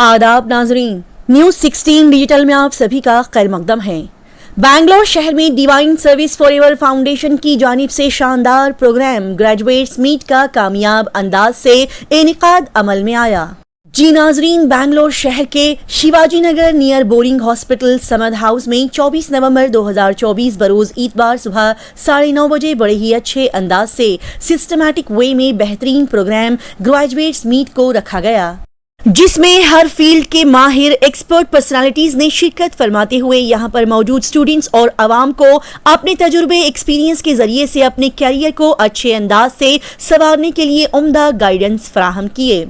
आदाब नाजरीन, news 16 digital में आप सभी का खैर मकदम है। बैंगलोर शहर में डिवाइन सर्विस फॉरएवर फाउंडेशन की जानिब से शानदार प्रोग्राम ग्रेजुएट्स मीट का कामयाब अंदाज से इनेकाद अमल में आया। जी नाजरीन, बैंगलोर शहर के Shivaji Nagar near Bowring hospital Samad house में 24 नवंबर 2024 बरोज इतवार सुबह 9:30 बजे बड़े ही अच्छे अंदाज से सिस्टमैटिक वे में बेहतरीन प्रोग्राम ग्रेजुएट्स मीट को रखा गया, जिसमें हर फील्ड के माहिर एक्सपर्ट पर्सनालिटीज ने शिरकत फरमाते हुए यहां पर मौजूद स्टूडेंट्स और आवाम को अपने तजुर्बे एक्सपीरियंस के जरिए से अपने कैरियर को अच्छे अंदाज से संवारने के लिए उम्दा गाइडेंस फराहम किए।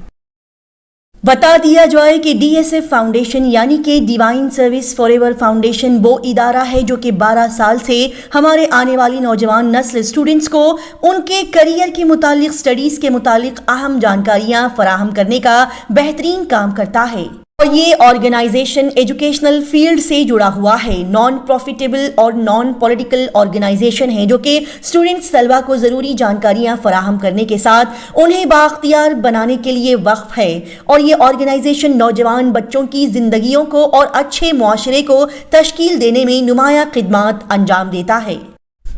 बता दिया जाए कि DSF फाउंडेशन यानी कि डिवाइन सर्विस फॉरएवर फाउंडेशन वो इदारा है जो कि 12 साल से हमारे आने वाली नौजवान नस्ल स्टूडेंट्स को उनके करियर के मुतालिक, स्टडीज के मुतालिक अहम जानकारियां फराहम करने का बेहतरीन काम करता है। और ये ऑर्गेनाइजेशन एजुकेशनल फील्ड से जुड़ा हुआ है, नॉन प्रॉफिटेबल और नॉन पॉलिटिकल ऑर्गेनाइजेशन है जो कि स्टूडेंट्स तलबा को जरूरी जानकारियां फराहम करने के साथ उन्हें बाख्तियार बनाने के लिए वक्फ है। और ये ऑर्गेनाइजेशन नौजवान बच्चों की जिंदगियों को और अच्छे मुआशरे को तश्कील देने में नुमाया खिदमात अंजाम देता है।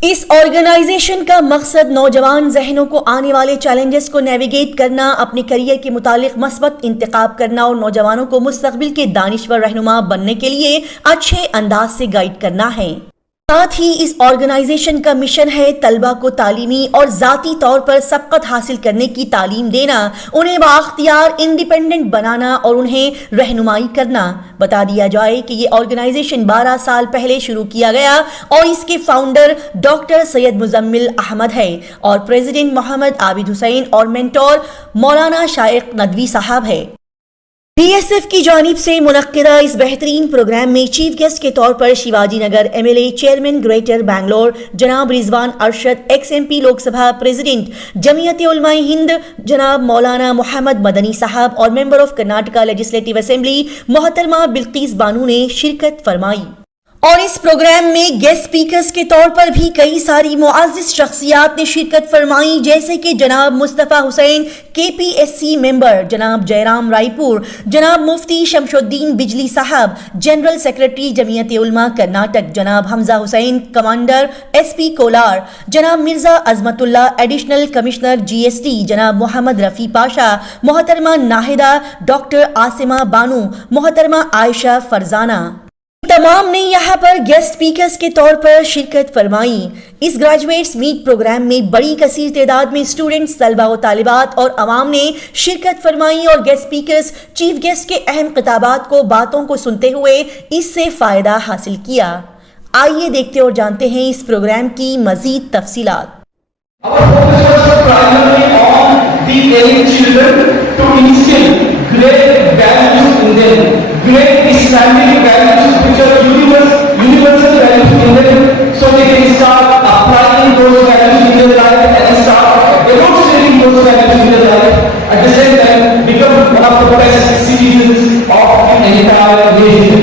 इस ऑर्गेनाइजेशन का मकसद नौजवान जहनों को आने वाले चैलेंजेस को नेविगेट करना, अपने करियर के मुतालिक मस्बत इंतखाब करना और नौजवानों को मुस्तकबिल के दानिश्वर रहनुमा बनने के लिए अच्छे अंदाज से गाइड करना है। साथ ही इस ऑर्गेनाइजेशन का मिशन है तलबा को तालीमी और जाती तौर पर सबकत हासिल करने की तालीम देना, उन्हें बाख्तियार इंडिपेंडेंट बनाना और उन्हें रहनुमाई करना। बता दिया जाए कि ये ऑर्गेनाइजेशन 12 साल पहले शुरू किया गया और इसके फाउंडर डॉक्टर सैयद मुजम्मिल अहमद है और प्रेसिडेंट मोहम्मद आबिद हुसैन और मेंटोर मौलाना शाइख नदवी साहब है। DSF की जानिब से मुनक्किदा इस बेहतरीन प्रोग्राम में चीफ गेस्ट के तौर पर Shivaji Nagar MLA chairman greater Bangalore जनाब रिजवान अरशद, XMP लोकसभा प्रेसिडेंट जमीयत उलमाए हिंद जनाब मौलाना मोहम्मद मदनी साहब और member of Karnataka legislative assembly मोहतरमा बिल्किस बानू ने शिरकत फरमाई। और इस प्रोग्राम में गेस्ट स्पीकर्स के तौर पर भी कई सारी मुअज़्ज़िज़ शख्सियात ने शिरकत फरमाई, जैसे कि जनाब मुस्तफ़ा हुसैन KPSC मेंबर, जनाब जयराम रायपुर, जनाब मुफ्ती शमशुद्दीन बिजली साहब, जनरल सेक्रेटरी जमीयत उलमा कर्नाटक जनाब हमजा हुसैन, कमांडर SP कोलार जनाब Mirza Azmatullah, additional commissioner GST जनाब मोहम्मद रफ़ी पाशा, मोहतरमा नाहिदा डॉक्टर आसिमा बानू, मोहतरमा आयशा फरजाना, तमाम ने यहाँ पर गेस्ट स्पीकर्स के तौर पर शिरकत फरमाई। इस ग्रेजुएट्स मीट प्रोग्राम में बड़ी कसीर तादाद में स्टूडेंट्स, तलबा व तालिबात और अवाम ने शिरकत फरमाई और गेस्ट स्पीकर्स चीफ गेस्ट के अहम खिताबात को, बातों को सुनते हुए इससे फायदा हासिल किया। आइए देखते और जानते हैं इस प्रोग्राम की मजीद तफसीलात। Great Islamic values which are universal values in them, so they can start applying those values in their life and start demonstrating those values in their life. At the same time, become one of the best citizens of the entire nation.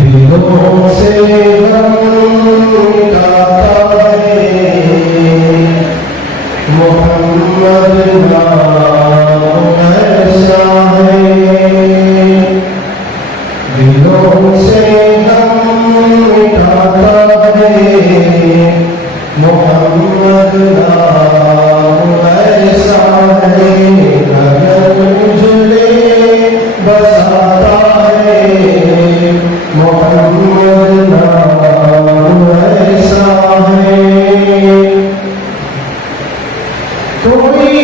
दिलों से गम मिटाता है मोहम्मद नाम ऐसा है, दिलों से गम मिटाता है मोहम्मद नाम ऐसा है, गगन उजले बसाता है मोहम्मद नाम ऐसा है। कोई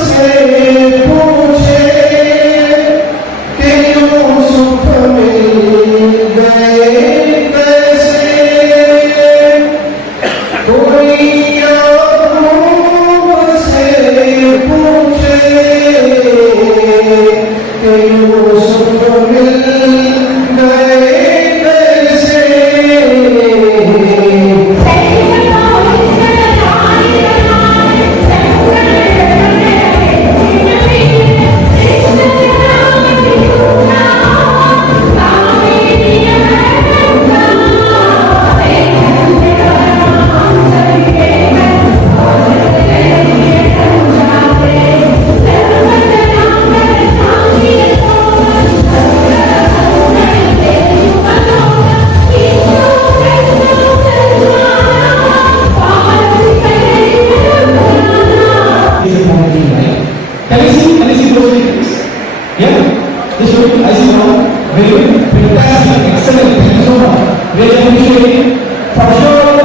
से पूछे कि यूसुफ मिल गए कैसे, कोई for sure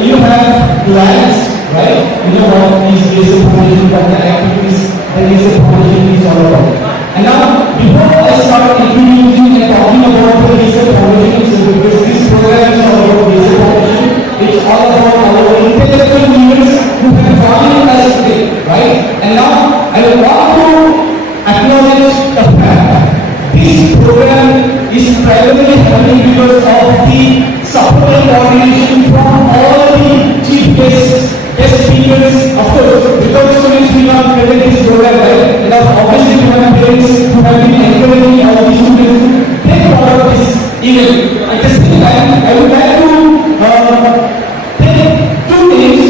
you have plans, right? You know what these basic foundation of the activities that basic foundation is all about. And now, before I start introducing and talking about the basic foundation, because this program is all about basic foundation, it's all about our intellectual leaders who have joined us today, right? And now, I will want to acknowledge the fact this program is primarily happening because of the support and coordination from all the chief guest speakers. Of course, without students we cannot present this program, right? And obviously we have parents who have been encouraging all the students to take part of this event. At the same time, I would like to take two names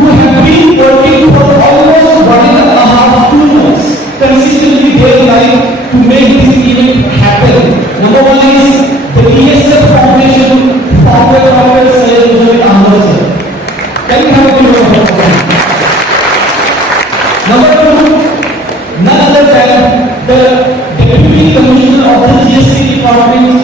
who have been working for almost 1.5 months consistently day and night to make this event happen. Number one is the DSF Foundation founder Dr. Syed Mujahid Ahmad sir. Can you have a good round of applause? Number two, none other than the Deputy Commissioner of the GST Department,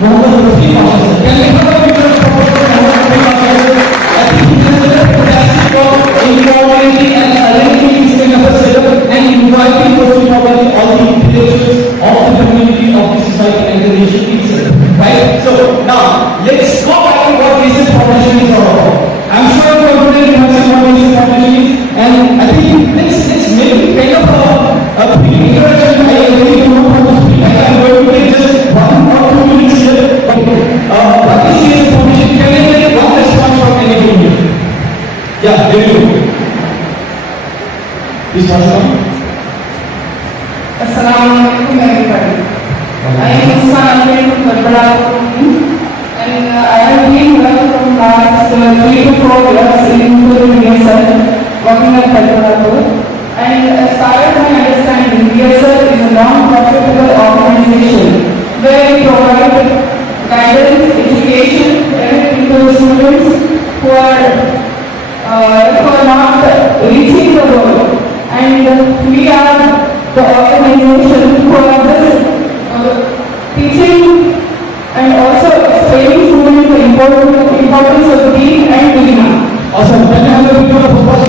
Mohammed Rafi Pasha sir. Can we have a good round of applause for Mohammed Rafi Pasha sir? I think he has done a fantastic work in coordinating and arranging this kind of a setup and inviting most probably all the intellectuals of the community, of the society and the nation itself. Right? So now let's go back to what basic foundation is all about. I'm sure you're confident in what basic foundation is, and I think let's make kind of a introduction. I really don't know how to speak. I'm going to take just 1 or 2 minutes here. What is basic foundation? Can I get one response from anybody here? Yeah, there you go. Please pass on. Assalamualaikum everybody. I am Muskan Alvin from Karbala, and I have been here from last 3 to 4 years in DSL, working at Karbala. And as far as my understanding, DSL is a non-profitable organization where we provide guidance, education, to the students who are not reaching the goal. And we are the organization who are just teaching and also explaining students the importance of being and doing. Awesome. Can I have a bit of applause?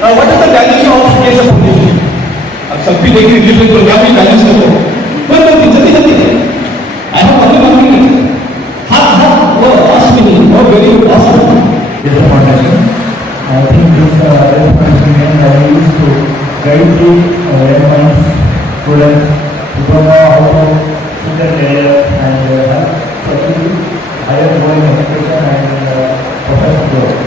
What are the values of DSF Foundation? अब सब भी देखिए different programme में values को बस जल्दी I have only 1 minute. Oh, last minute. Oh, very good. Awesome. DSF Foundation. I think this DSF Foundation is used to guide the young minds, students to know how to see their career and help achieve higher goal in education and professional growth.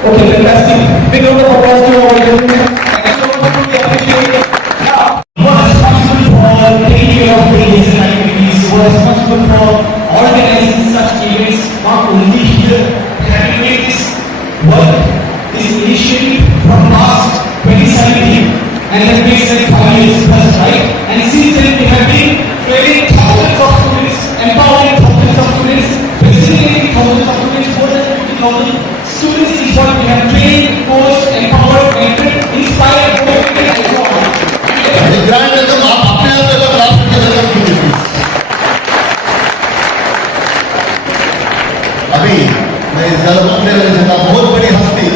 Okay, fantastic. Big round of applause to our guests. Thank you so much. We appreciate it. Now, you are responsible for taking care of these activities. You are responsible for organizing such events, not only here. Have you made this work, this initiative from last 2017 and has been like 5 years plus, right? And since then we have been training thousands of students, empowering thousands of students, facilitating thousands of students, more than 50,000 students is what we have trained, coached, empowered, mentored, inspired, motivated and so on. Grant एकदम आप अपने आप को प्राप्त कर सकते हैं। अभी मैं ज़्यादा बोलने वाली जनता बहुत बड़ी हस्ती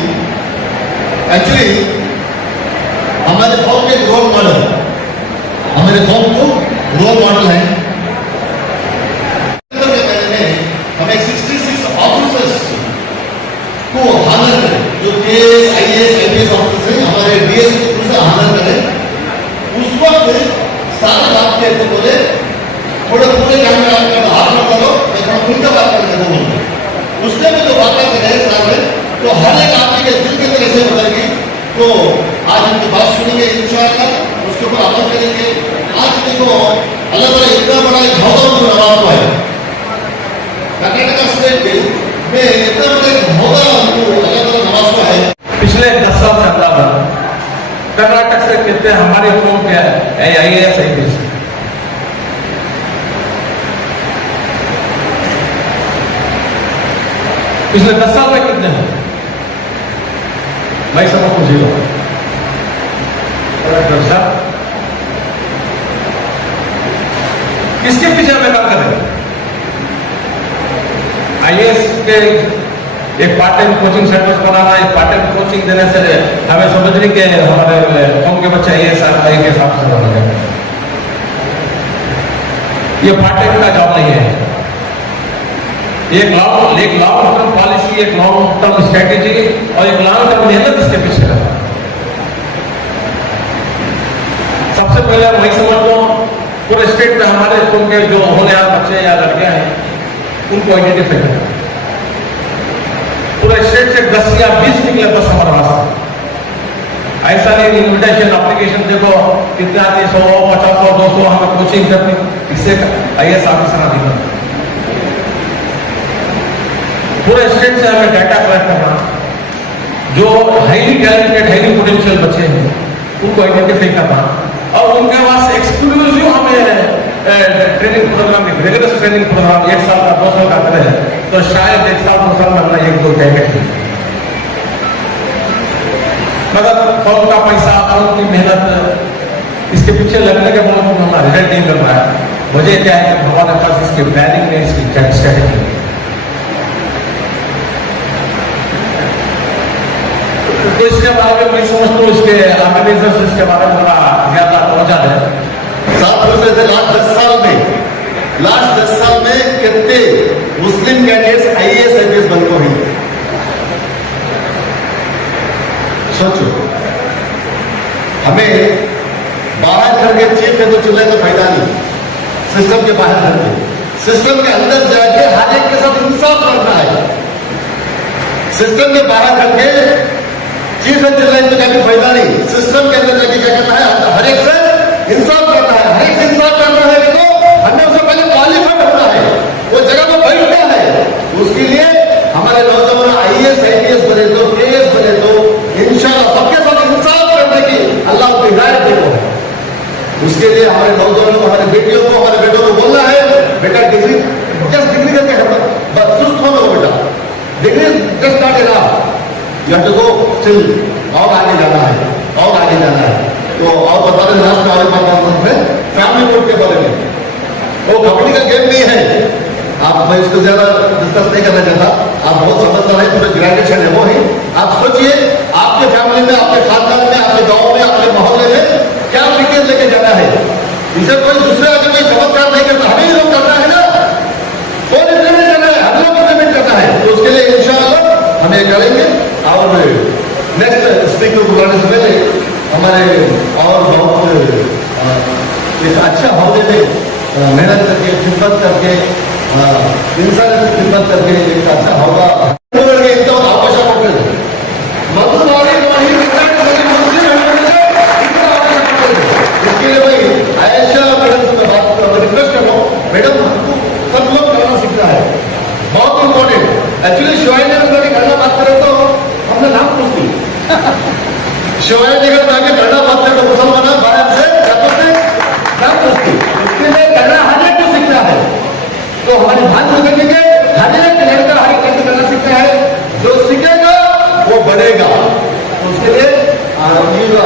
एक्चुअली हमारे कौम के रोल मॉडल हमारे कौम को रोल मॉडल है। हमें 66 ऑफिसर्स को हानर करें जो केएस आईएएस आईपीएस ऑफिसर्स हैं हमारे डीएस से हानर करें। उस वक्त सारा बात के तो बोले थोड़े पूरे कैमरा हाथ में करो मैं उनका बात करने को बोलूँ उसने भी जो बातें करें सामने तो हर एक आदमी के दिल की तरह से बदलेगी। तो आज उनकी बात सुनेंगे इंशाअल्लाह उसके ऊपर अमल करेंगे। आज देखो अल्लाह ताला इतना बड़ा एक भवन को लगा हुआ है कर्नाटक स्टेट में इतना बड़ा एक भवन को अल्लाह ताला नवाज हुआ है। पिछले 10 साल से अल्लाह भर कर्नाटक से कितने हमारे कौम के आईएएस आईपीएस पिछले 10 साल में कितने हैं भाई सब आपको जीरो किसके पीछे हमें काम करें? आईएएस के एक पार्ट टाइम कोचिंग सेंटर्स बनाना, एक पार्ट टाइम कोचिंग देने से हमें समझ नहीं कि हमारे कौन के बच्चे आईएएस आईएएस ऑफिसर बन गए। ये पार्ट टाइम का जॉब नहीं है। एक लॉन्ग टर्म पॉलिसी, एक लॉन्ग टर्म स्ट्रेटेजी और एक लॉन्ग टर्म मेहनत इसके पीछे है। सबसे पहले मैं समझता हूँ पूरे स्टेट में हमारे स्कूल के जो होने वाले बच्चे या लड़कियां हैं उनको आइडेंटिफाई करना। पूरे स्टेट से 10 या 20 निकले बस हमारे पास। ऐसा नहीं इन्विटेशन एप्लीकेशन देखो कितने आते 100, 50, 200 हमें कोचिंग करनी, इससे आईएएस ऑफिसर नहीं बनता। पूरे स्टेट से हमें डाटा कलेक्ट करना, जो हाईली टैलेंटेड हाईली पोटेंशियल बच्चे हैं उनको आइडेंटिफाई करना और उनके पास एक्सक्लूसिव हमें training program, regular training program 1 साल का 2 साल का करें तो शायद 1 साल 2 साल में अपना 1-2 कैंडिडेट, मगर कौन का पैसा कौन की मेहनत इसके पीछे लगने के बाद हमारा रिजल्ट नहीं मिल रहा है। वजह क्या है कि हमारे पास इसके प्लानिंग में इसकी स्ट्रेटेजी। तो इसके बारे में मैं समझता हूँ इसके ऑर्गेनाइजर्स इसके बारे में थोड़ा ज्यादा पहुंचा है। साथ पूछते थे लास्ट 10 साल में कितने मुस्लिम कैंडिडेट्स आईएएस आईपीएस बनकर हुई? सोचो, हमें बाहर करके चीफ है तो चिल्लाए तो फायदा नहीं, सिस्टम के बाहर करके सिस्टम के अंदर जाके हर एक के साथ इंसाफ करना है। सिस्टम के बाहर करके चीफ है चिल्लाए तो जाके फायदा नहीं, सिस्टम के अंदर जाके क्या करना है? हर एक से इंसाफ करना है। हर एक से इंसाफ करना है तो हमें उससे पहले क्वालिफाइड होना है, वो जगह पर बैठना है। उसके लिए हमारे नौजवान आईएएस आईपीएस बने तो केएस बने तो इंशाल्लाह सबके साथ इंसाफ करने की अल्लाह को हिदायत देता है। उसके लिए हमारे नौजवानों को, हमारे बेटियों को, हमारे बेटों को बोलना है बेटा डिग्री जस्ट डिग्री करके बस सुस्त हो लो बेटा, degree just not enough, you have to go still, और आगे जाना है और आगे जाना है। तो और बता दें लास्ट वाले बात फैमिली कोर्ट के बारे में, वो कबड्डी का गेम नहीं है। आप मैं इसको ज्यादा डिस्कस नहीं करना चाहता, आप बहुत समझदार है, पूरे ग्रेजुएशन है वो ही। आप सोचिए आपके फैमिली में, आपके खानदान में, आपके गांव में, आपके मोहल्ले में क्या फिक्र लेके जाना है। इसे कोई दूसरे आगे कोई चमत्कार नहीं करता, हमें ही लोग करना है ना, कौन इम्प्लीमेंट करना है? हम लोग इम्प्लीमेंट करना है। तो उसके लिए इंशाअल्लाह हम ये करेंगे। और नेक्स्ट स्पीकर बुलाने से पहले हमारे और बहुत एक अच्छा होने में मेहनत करके, खिदमत करके, इंसान की खिदमत करके एक अच्छा होगा इंత ಅವಕಾಶ ಕೊಟ್ಟಿದೆ। ಮೊದಲು ಬಾರಿ इसके लिए भाई आयशा मैडम से मैं बात रिक्वेस्ट कर रहा हूँ, मैडम सब लोग करना सीखना है, बहुत इंपॉर्टेंट। एक्चुअली शिवाजी नगर में करना बात करें तो हमने नाम पूछती शिवाजी नगर में आगे करना बात करें तो मुसलमान बाहर से नाम पूछती, उसके लिए करना हर एक को सीखना है। तो हमारे भाई लोग देखेंगे हर एक लड़का हर एक करना सीखता है, जो सीखेगा वो बढ़ेगा। तो उसके लिए ಈಗ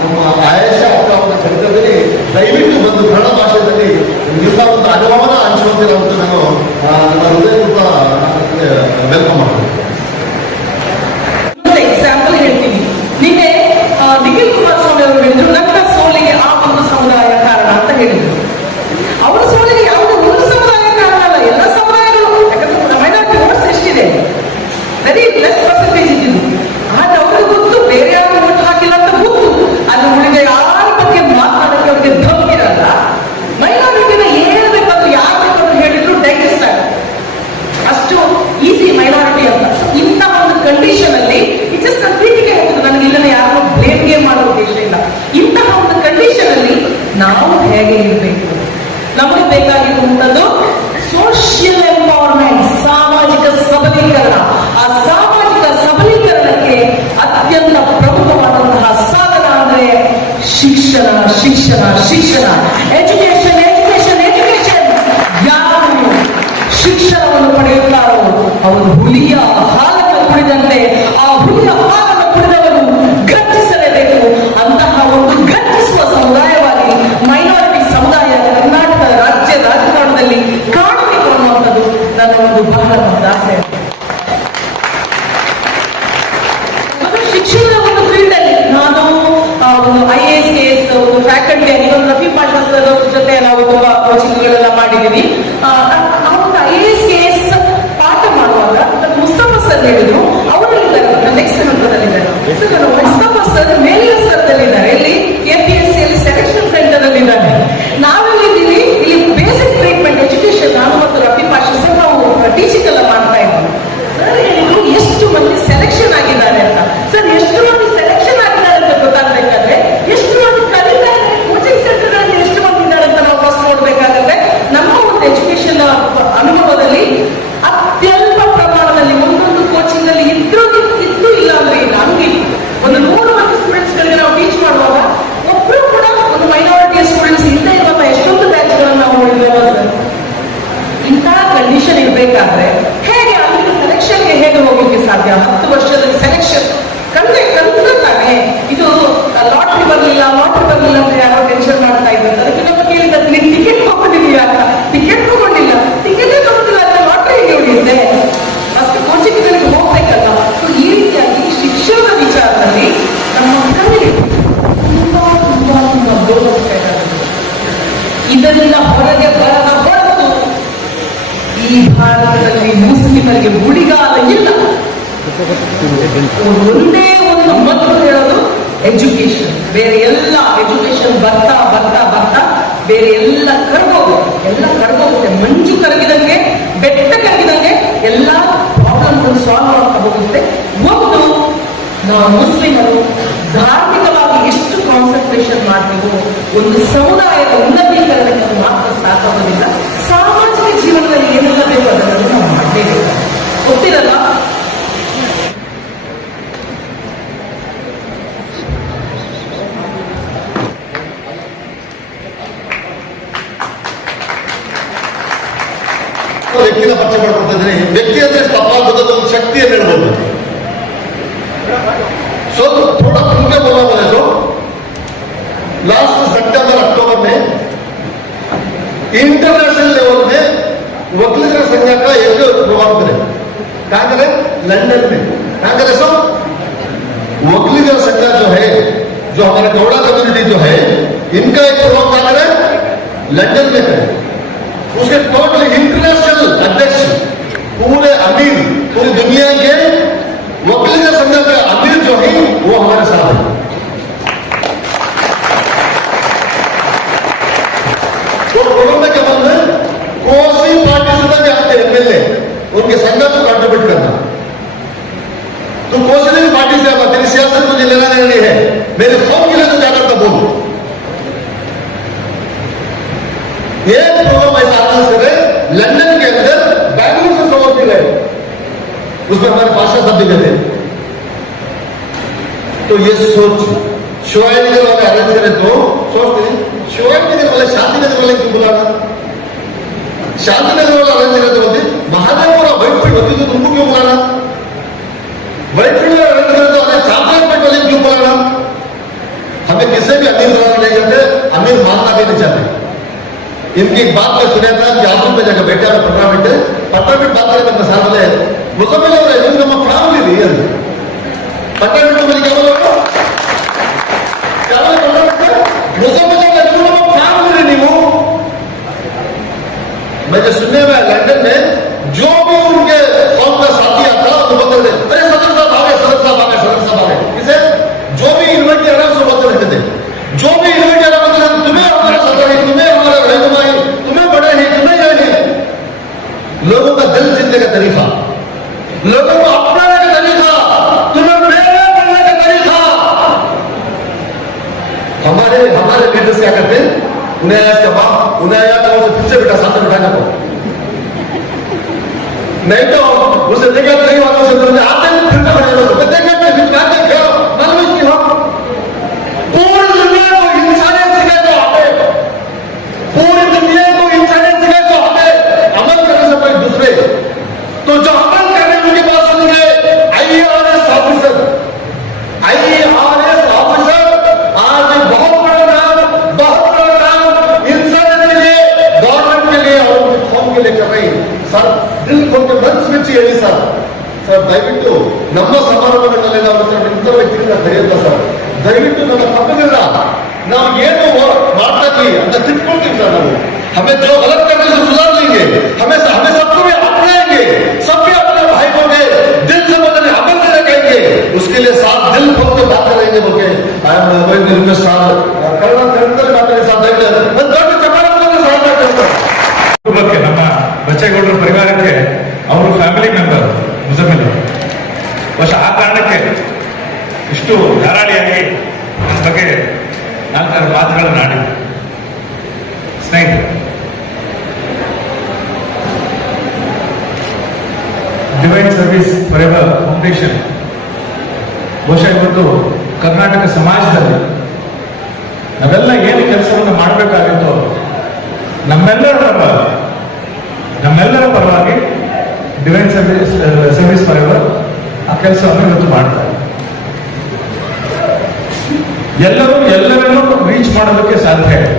ನಮ್ಮ ಆಯೇಷಾ ಅವರ ಚರಿತ್ರದಲ್ಲಿ ದಯವಿಟ್ಟು ಒಂದು ಕನ್ನಡ ಭಾಷೆಯಲ್ಲಿ ಇಂಥ ಒಂದು ಅನುಭವನ ಹಂಚ್ಕೊಳ್ತೀರ ಅಂತ ನಾನು ನನ್ನ ಹೃದಯಪೂರ್ವಕ ವೆಲ್ಕಮ್ ಮಾಡ್ತೀನಿ। ಎಕ್ಸಾಂಪಲ್ ಹೇಳ್ತೀನಿ, ನಿನ್ನೆ ನಿಖಿಲ್ ಕುಮಾರಸ್ವಾಮಿ ಅವರು ಹೇಳಿದ್ರು ನನ್ನ ಸೋಲಿಗೆ ಆ ಒಂದು ಸಮುದಾಯ ಕಾರಣ ಅಂತ ಹೇಳಿದ್ರು. ಅವರ ಸೋಲಿಗೆ ಯಾವುದೇ ಒಂದು ಸಮುದಾಯ ಕಾರಣ ಅಲ್ಲ, ಎಲ್ಲ ಸಮುದಾಯಗಳು, ಯಾಕಂದ್ರೆ ಮೈನಾರಿಟಿ ವೋಟ್ಸ್ ಎಷ್ಟಿದೆ, ವೆರಿ ಲೆಸ್ ಪರ್ಸೆಂಟೇಜ್ ಇದ್ದಿದ್ದು. ಆದ್ರೆ ಅವ್ರಿಗೆ ಗೊತ್ತು ಬೇರೆ ಯಾರು ವೋಟ್ ಹಾಕಿಲ್ಲ ಅಂತ ಗೊತ್ತು, ಅದು ಉಳಿದ ಯಾರ ಬಗ್ಗೆ ಮಾತನಾಡಕ್ಕೆ ಅವ್ರಿಗೆ ಧಮ್ಮಿರಲ್ಲ. ಮೈನಾರಿಟಿನ ಏನ್ ಬೇಕಂದ್ರೆ ಯಾರು ಬೇಕಂತ ಹೇಳಿದ್ರು ಡೈಜೆಸ್ಟ್ ಆಗುತ್ತೆ, ಅಷ್ಟು ಈಸಿ ಮೈನಾರಿಟಿ ಅಂತ. ಇಂತಹ ಒಂದು ಕಂಡೀಷನ್ ಅಲ್ಲಿ ಜಸ್ಟ್ ನಾನು ಪ್ರೀತಿಗೆ ಹೋಗುದು, ನನಗೆ ಇಲ್ಲದೆ ಯಾರನ್ನೂ ಬ್ಲೇಮ್ಗೆ ಮಾಡೋ ಉದ್ದೇಶ ಇಲ್ಲ. ಇಂತಹ ಒಂದು ಕಂಡೀಷನ್ ಅಲ್ಲಿ ನಾವು ಹೇಗೆ ಇರಬೇಕು, ನಮಗೆ ಬೇಕಾಗಿರುವಂತದ್ದು ಸೋಷಿಯಲ್ ಎಂಪವರ್ಮೆಂಟ್, ಸಾಮಾಜಿಕ ಸಬಲೀಕರಣ. ಆ ಸಾಮಾಜಿಕ ಸಬಲೀಕರಣಕ್ಕೆ ಅತ್ಯಂತ ಪ್ರಮುಖವಾದಂತಹ ಸಾಧನ ಅಂದ್ರೆ ಶಿಕ್ಷಣ, ಶಿಕ್ಷಣ, ಶಿಕ್ಷಣ, ಎಜುಕೇಶನ್, ಎಜುಕೇಶನ್, ಎಜುಕೇಶನ್. ಯಾರು ಶಿಕ್ಷಣವನ್ನು ಪಡೆಯುತ್ತಾರೋ ಅವರು ಹುಲಿಯ ಹಾಲನ್ನು ಕುಡಿದಂತೆ, ಆ ಹುಲಿಯ ಹಾಲನ್ನು ಕುಡಿದವರು ಗರ್ಜಿಸಲೇಬೇಕು. ಅಂತಹ ಒಂದು ಗರ್ಜಿಸುವ ಸಮುದಾಯವಾಗಿ ಮೈನಾರಿಟಿ ಸಮುದಾಯ ಕರ್ನಾಟಕ ರಾಜ್ಯದ ಮಾಡಿದ್ದೀನಿ. ನಾವು IAS KS ಪಾಠ ಮಾಡುವಾಗ ಮುಸ್ತಫಾ ಸರ್ ಹೇಳಿದ್ರು, ಅವರಲ್ಲಿದ್ದಾರೆ ನೆಕ್ಸ್ಟ್ ಹಂತದಲ್ಲಿದ್ದಾರೆ. ಮುಸ್ತಫಾ ಸರ್ ಮೇಲಿನ ಸ್ತರದಲ್ಲಿದ್ದಾರೆ, ಇಲ್ಲಿ KPSC ಸೆಲೆಕ್ಷನ್ ಸೆಂಟರ್ ಅಲ್ಲಿ ಇದ್ದಾರೆ. ನಾವೆಲ್ಲಿದ್ದೀವಿ ಇಲ್ಲಿ ಬೇಸಿಕ್ ಟ್ರೀಟ್ಮೆಂಟ್ ಎಜುಕೇಶನ್, ನಾನು ಮತ್ತು ರಫಿ ಪಾಷಾ ಸರ್ ನಾವು ಟೀಚಿಂಗ್ ಎಲ್ಲ ಮಾಡ್ತಾ ಇದ್ದೀವಿ. ಸರ್ ಹೇಳಿದ್ರು ಎಷ್ಟು ಮಂದಿ ಸೆಲೆಕ್ಷನ್ ಆಗಿದ್ದಾರೆ ಅಂತ. ಸರ್ ಎಷ್ಟು ಮಂದಿ ಸೆಲೆಕ್ಷನ್ ಆಗಿದ್ದಾರೆ ಅಂತ ಗೊತ್ತಾಗಬೇಕಾದ್ರೆ ಎಷ್ಟು ಮಂದಿ ಕಲಿತಾರೆ, ಕೋಚಿಂಗ್ ಸೆಂಟರ್ಗಳಲ್ಲಿ ಎಷ್ಟು ಮಂದಿ ಇದ್ದಾರೆ ಅಂತ ನಾವು ಫಸ್ಟ್ ನೋಡ್ಬೇಕಾಗುತ್ತೆ. ನಮ್ಮ ಒಂದು ಎಜುಕೇಶನ್ ಅನುಭವದಲ್ಲಿ ಅತ್ಯಲ್ಪ ಪ್ರಮಾಣದಲ್ಲಿ ಒಂದೊಂದು ಕೋಚಿಂಗ್ ಅಲ್ಲಿ ಇದ್ದು ಇಲ್ಲ ಅಂದ್ರೆ ಇಲ್ಲ, ಹಂಗೆ ಒಂದು 100 ಮಂದಿ ಸ್ಟೂಡೆಂಟ್ಸ್ ಗಳಿಗೆ ನಾವು ಟೀಚ್ ಮಾಡುವಾಗ ಒಬ್ರು ಕೂಡ ಒಂದು ಮೈನಾರಿಟಿ ಸ್ಟೂಡೆಂಟ್ಸ್ ಇಲ್ಲದೆ ಇರುವಂತ ಎಷ್ಟೊಂದು ಬ್ಯಾಚ್ ಗಳನ್ನು ನಾವು ನೋಡಿದ್ದೇವೆ ಸರ್. ಇಂತಹ ಕಂಡೀಷನ್ ಇರಬೇಕಾದ್ರೆ ಹೇಗೆ ಅಲ್ಲಿ ಸೆಲೆಕ್ಷನ್ಗೆ ಹೇಗೆ ಹೋಗ್ಲಿಕ್ಕೆ ಸಾಧ್ಯ? 10 ವರ್ಷದಲ್ಲಿ ಸೆಲೆಕ್ಷನ್ ಕಂತಾನೆ. ಇದು ಲಾಟ್ರಿ ಬರ್ಲಿಲ್ಲ ಅಂತ ಯಾರೋ ಟೆನ್ಷನ್ ಮಾಡ್ತಾ ಇದ್ದಾರೆ. ಅದಕ್ಕೆ ನಾವು ಕೇಳಿದ ನೀನು ಟಿಕೆಟ್ ತಗೊಂಡಿದೀಯಾ ಅಂತ. ಟಿಕೆಟ್ ತಗೊಂಡಿಲ್ಲ, ಟಿಕೆಟ್ ತಗೊಂಡಿಲ್ಲ ಅಂತ ಲಾಟ್ರಿ ಹೇಗೆ ಉಳಿಯುತ್ತೆ? ಅಷ್ಟು ಕೋಚಿಂಗ್ಗಳಿಗೆ ಹೋಗ್ಬೇಕಲ್ಲ. ಸೊ ಈ ರೀತಿಯಾಗಿ ಶಿಕ್ಷಣದ ವಿಚಾರದಲ್ಲಿ ನಮ್ಮ ಕಲಿಕೆ ತುಂಬಾ ಇದರಿಂದ ಹೊರಗೆ ಬರದ ಹೊರತು ಈ ಭಾರತದಲ್ಲಿ ಮುಸ್ಲಿಮರಿಗೆ ಉಳಿಗಾಲ ಇಲ್ಲ. ಒಂದೇ ಒಂದು ಮತ್ತು ಹೇಳೋದು ಎಜುಕೇಶನ್. ಬೇರೆ ಎಲ್ಲ ಎಜುಕೇಶನ್ ಬರ್ತಾ ಬರ್ತಾ ಬರ್ತಾ ಬೇರೆ ಎಲ್ಲ ಕರ್ಗೋಗುತ್ತೆ. ಮಂಜು ಕರಗಿದಂಗೆ, ಬೆಟ್ಟ ಕರಗಿದಂಗೆ ಎಲ್ಲ ಪ್ರಾಬ್ಲಮ್ ಸಾಲ್ವ್ ಆಗ್ತಾ ಹೋಗುತ್ತೆ. ಒಂದು ನಾವು ಮುಸ್ಲಿಮರು ಧಾರ್ಮಿಕವಾಗಿ ಎಷ್ಟು ಕಾನ್ಸಂಟ್ರೇಷನ್ ಮಾಡ್ತೀವೋ ಒಂದು ಸಮುದಾಯದ ಉನ್ನತೀಕರಣಕ್ಕೆ ಮಾತ್ರ ಸಾಕಾಗೋದಿಲ್ಲ. ಸಾಮಾಜಿಕ ಜೀವನದಲ್ಲಿ ಏನೆಲ್ಲ ಬೇಕು ಅದನ್ನು ನಾವು ಮಾಡಲೇಬೇಕು. ಗೊತ್ತಿರಲ್ಲ ವ್ಯಕ್ತಿನ ಪರಿಚಯ ಮಾಡ್ಕೊಳ್ತಾ ಇದ್ದೀನಿ. ವ್ಯಕ್ತಿ ಅಂದ್ರೆ ತಪ್ಪಾಗೋದು ಒಂದು ಶಕ್ತಿಯನ್ನು ಹೇಳ್ಬೋದು. सो थोड़ा खुल के बोला मैंने जो लास्ट सितंबर अक्टूबर में इंटरनेशनल लेवल में वकील संघ का एक प्रोग्राम करे. कहाँ करे? लंदन में. कहाँ करे? सो वकील संघ जो है, जो हमारा गौड़ा कम्युनिटी जो है, इनका एक प्रोग्राम कहाँ करे? लंदन में करे. उसके टोटल इंटरनेशनल अध्यक्ष पूरे अमीर, पूरी दुनिया के वकील संघ के अमीर जो है वो हमारे साथ है. तो प्रोग्राम में क्या बोलते हैं? कोई पार्टी से भी आते MLA, उनके संघ को कंट्रीब्यूट करना. तो कोई से भी पार्टी से आना, तेरी सियासत मुझे लेना नहीं है, मेरे कौम के लिए तो क्या करता बोलो. ये प्रोग्राम ऐसा आयोजित करे लंदन के अंदर, बैंगलोर से सपोर्ट भी गए, उसमें हमारे पाशा साहब भी गए. तो ये सोच शिवाजी नगर वाले अरेंज करें तो सोचते हैं शिवाजी नगर वाले शांति नगर वाले क्यों बुलाना? शांति नगर वाले अरेंज करें तो बोलते महादेव और व्हाइट फील्ड होती तो तुमको क्यों बुलाना? व्हाइट फील्ड अरेंज करें तो अरे चांपलाट वाले क्यों बुलाना? हमें किसी भी अमीर बनाना नहीं चाहते, अमीर मानना भी नहीं चाहते. इनकी एक बात मैं सुना था कि आफिस में जाकर बैठा है 15 मिनट बात करें तो साल वाले मुसलमान लोग रहे जिनको हम फैमिली दी है 15 मिनट में क्या बोलो क्या बोले 15 मिनट मुसलमान लोग जिनको हम फैमिली नहीं हो. मैं जो सुनने में लंदन में जो भी उनके कौम का साथी आता वो बोलते थे अरे सदर साहब आ गए. किसे जो भी इन्वाइट किया ना उसको बोलते रहते थे. जो भी इन्वाइट किया ना तुम्हें हमारा सदर है, तुम्हें हमारा रहनुमाई, तुम्हें बड़े हैं, तुम्हें ये नहीं. लोगों का दिल जीतने का तरीका, लोगों को अपनाने का तरीका, तुम्हें मेरे बनने का तरीका. हमारे लीडर्स क्या करते हैं? उन्हें आया इसका बाप, उन्हें आया तो उसे पीछे बेटा साथ में बिठाना को नहीं तो उसे देखा नहीं वालों से तुमने आते हैं फिर देखा फिर कहते खेलो मालूम की हो पूरी दुनिया को इंसानियत सिखाए तो आते, पूरी दुनिया को इंसानियत सिखाए तो आते. अमल करने से कोई दूसरे तो जो अमल करने उनके पास सुन गए IAS ऑफिसर आज बहुत बड़ा काम इंसानियत के लिए, गवर्नमेंट के लिए और उनके कौम के लिए कर रही सर. दिल खोल के मन स्विच ಹೇಳಿ ಸರ್. ಸರ್ ದಯವಿಟ್ಟು ನಮ್ಮ ಸಮಾರಂಭಗಳಲ್ಲಿ ನಾವು ಇಂಥ ವ್ಯಕ್ತಿಗಳನ್ನ ಕರೆಯೋಲ್ಲ ಸರ್. ದಯವಿಟ್ಟು ನನ್ನ ತಪ್ಪುಗಳನ್ನ ನಾವು ಏನು ಮಾಡ್ತಾ ಇದ್ವಿ ಅಂತ ತಿಳ್ಕೊಳ್ತೀವಿ ಸರ್ ನಾವು. हमें जो गलत करते हैं सुधार लेंगे, हमें सबको भी अपनाएंगे, सबके अपने भाई को के दिल से बदले अमल में कहेंगे, उसके लिए साथ दिल खोल के बात करेंगे बोल के I am going to request साथ करना करते बात के साथ देख ले मैं दर्द चपड़ा को साथ करता ಕುಟುಂಬಕ್ಕೆ ನಮ್ಮ ಬಚ್ಚೇಗೌಡರ ಪರಿವಾರಕ್ಕೆ ಅವರು ಫ್ಯಾಮಿಲಿ ಮೆಂಬರ್ ಮುಜಮ್ಮಿಲ್ ವರ್ಷ ಆ ಕಾರಣಕ್ಕೆ ಇಷ್ಟು ಧಾರಾಳಿಯಾಗಿ ನನ್ನ ಬಗ್ಗೆ ನಾಲ್ಕಾರು ಮಾತುಗಳನ್ನು ಆಡಿದ್ರು. ಸ್ನೇಹಿತರೆ, divine service for ever foundation ಬಹುಶಃ ಇವತ್ತು ಕರ್ನಾಟಕ ಸಮಾಜದಲ್ಲಿ ನಾವೆಲ್ಲ ಏನು ಕೆಲಸವನ್ನು ಮಾಡಬೇಕಾಗಿತ್ತೋ ನಮ್ಮೆಲ್ಲರ ಪರವಾಗಿ ಡಿವೈನ್ ಸರ್ವಿಸ್ ಫಾರ್ ಎವರ್ ಆ ಕೆಲಸವನ್ನು ಇವತ್ತು ಮಾಡ್ತಾರೆ. ಎಲ್ಲರನ್ನೂ ರೀಚ್ ಮಾಡೋದಕ್ಕೆ ಸಾಧ್ಯ ಇದೆ.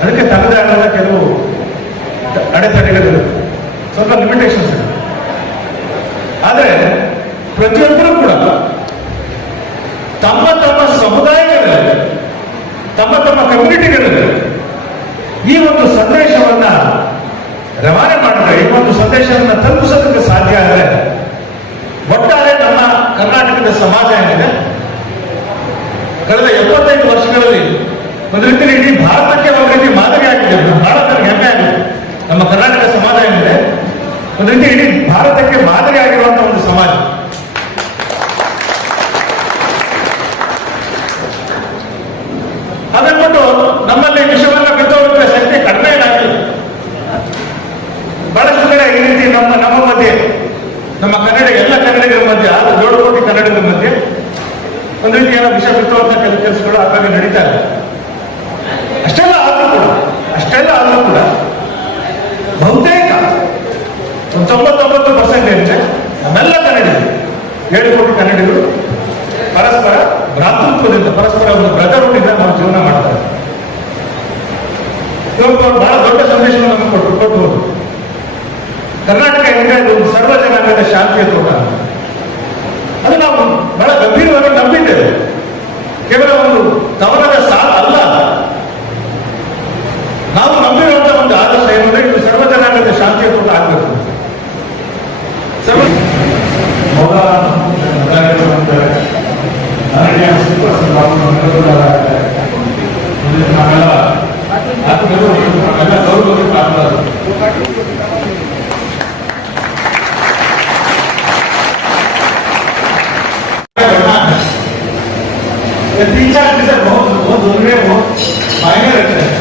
ಅದಕ್ಕೆ ತನ್ನದೇ ಆದ ಕೆಲವು ಅಡೆತಡೆಗಳಿರುತ್ತೆ, ಸ್ವಲ್ಪ ಲಿಮಿಟೇಷನ್ಸ್ ಇದೆ. ಆದರೆ ಪ್ರತಿಯೊಬ್ಬರೂ ಕೂಡ ತಮ್ಮ ತಮ್ಮ ಸಮುದಾಯಗಳಲ್ಲಿ, ತಮ್ಮ ತಮ್ಮ ಕಮ್ಯುನಿಟಿಗಳಲ್ಲಿ ಈ ಒಂದು ಸಂದೇಶವನ್ನ ರವಾನೆ ಮಾಡಿದ್ರೆ, ಈ ಒಂದು ಸಂದೇಶವನ್ನು ತಲುಪಿಸೋದಕ್ಕೆ ಸಾಧ್ಯ ಆದರೆ ಒಟ್ಟಾರೆ ನಮ್ಮ ಕರ್ನಾಟಕದ ಸಮಾಜ ಏನಿದೆ ಕಳೆದ 75 ವರ್ಷಗಳಲ್ಲಿ ಒಂದು ರೀತಿಯಲ್ಲಿ ಇಡೀ ಭಾರತಕ್ಕೆ ಒಂದು ರೀತಿ ಮಾದರಿ ಆಗಿದೆ. ಬಹಳ ನನಗೆ ಹೆಮ್ಮೆ ಆಗಿದೆ. ನಮ್ಮ ಕರ್ನಾಟಕ ಸಮಾಜ ಏನಿದೆ ಒಂದು ರೀತಿ ಇಡೀ ಭಾರತಕ್ಕೆ ಮಾದರಿ ಆಗಿರುವಂತಹ ಒಂದು ಸಮಾಜ. ಅದನ್ಬಿಟ್ಟು ನಮ್ಮಲ್ಲಿ ವಿಷಯವನ್ನ ಬಿತ್ತೋದಕ್ಕೆ ಶಕ್ತಿ ಕಡಿಮೆ ಏನಾಗಿಲ್ಲ. ಬಹಳಷ್ಟು ಕಡೆ ಈ ರೀತಿ ನಮ್ಮ ಮಧ್ಯೆ, ನಮ್ಮ ಎಲ್ಲ ಕನ್ನಡಿಗರ ಮಧ್ಯೆ 7 ಕೋಟಿ ಕನ್ನಡಿಗರ ಮಧ್ಯೆ ಒಂದು ರೀತಿ ಏನೋ ವಿಷಯ ಬಿತ್ತುವಂತ ಕೆಲಸಗಳು ಆಗಾಗ ನಡೀತಾ ಇದೆ. ಅಷ್ಟೆಲ್ಲ ಆದ್ರೂ ಕೂಡ ಬಹುತೇಕ 99% ಏನಿದೆ ನಮ್ಮೆಲ್ಲ ಕನ್ನಡಿಗರು, 7 ಕೋಟಿ ಕನ್ನಡಿಗರು ಪರಸ್ಪರ ಭ್ರಾತೃತ್ವದಿಂದ, ಪರಸ್ಪರ ಒಂದು ಬ್ರದರ್ಹುಡ್ಡಿಂದ ನಾವು ಜೀವನ ಮಾಡ್ತಾರೆ. ಇವತ್ತು ಬಹಳ ದೊಡ್ಡ ಸಂದೇಶವನ್ನು ನಮಗೆ ಕೊಟ್ಟು ಹೋದ್ರು. ಕರ್ನಾಟಕ ಏನಿದೆ ಇದು ಒಂದು ಸರ್ವ ಜನಾಂಗದ ಶಾಂತಿಯ ತೋಟ. ಅದು ನಾವು ಬಹಳ ಗಂಭೀರವಾಗಿ ನಂಬಿದ್ದೇವೆ. ಕೇವಲ ಒಂದು ಕವನದ ಸಾಲ ಅಲ್ಲ, ನಾವು ನಂಬಿರುವಂತಹ ಒಂದು ಆದರ್ಶ ಏನಂದ್ರೆ ಇದು ಸರ್ವ ಜನಾಂಗದ ಶಾಂತಿಯ ತೋಟ ಆಗಬೇಕು. तीन चार चीजें बहुत जरूरी है, बहुत मायने रखते हैं।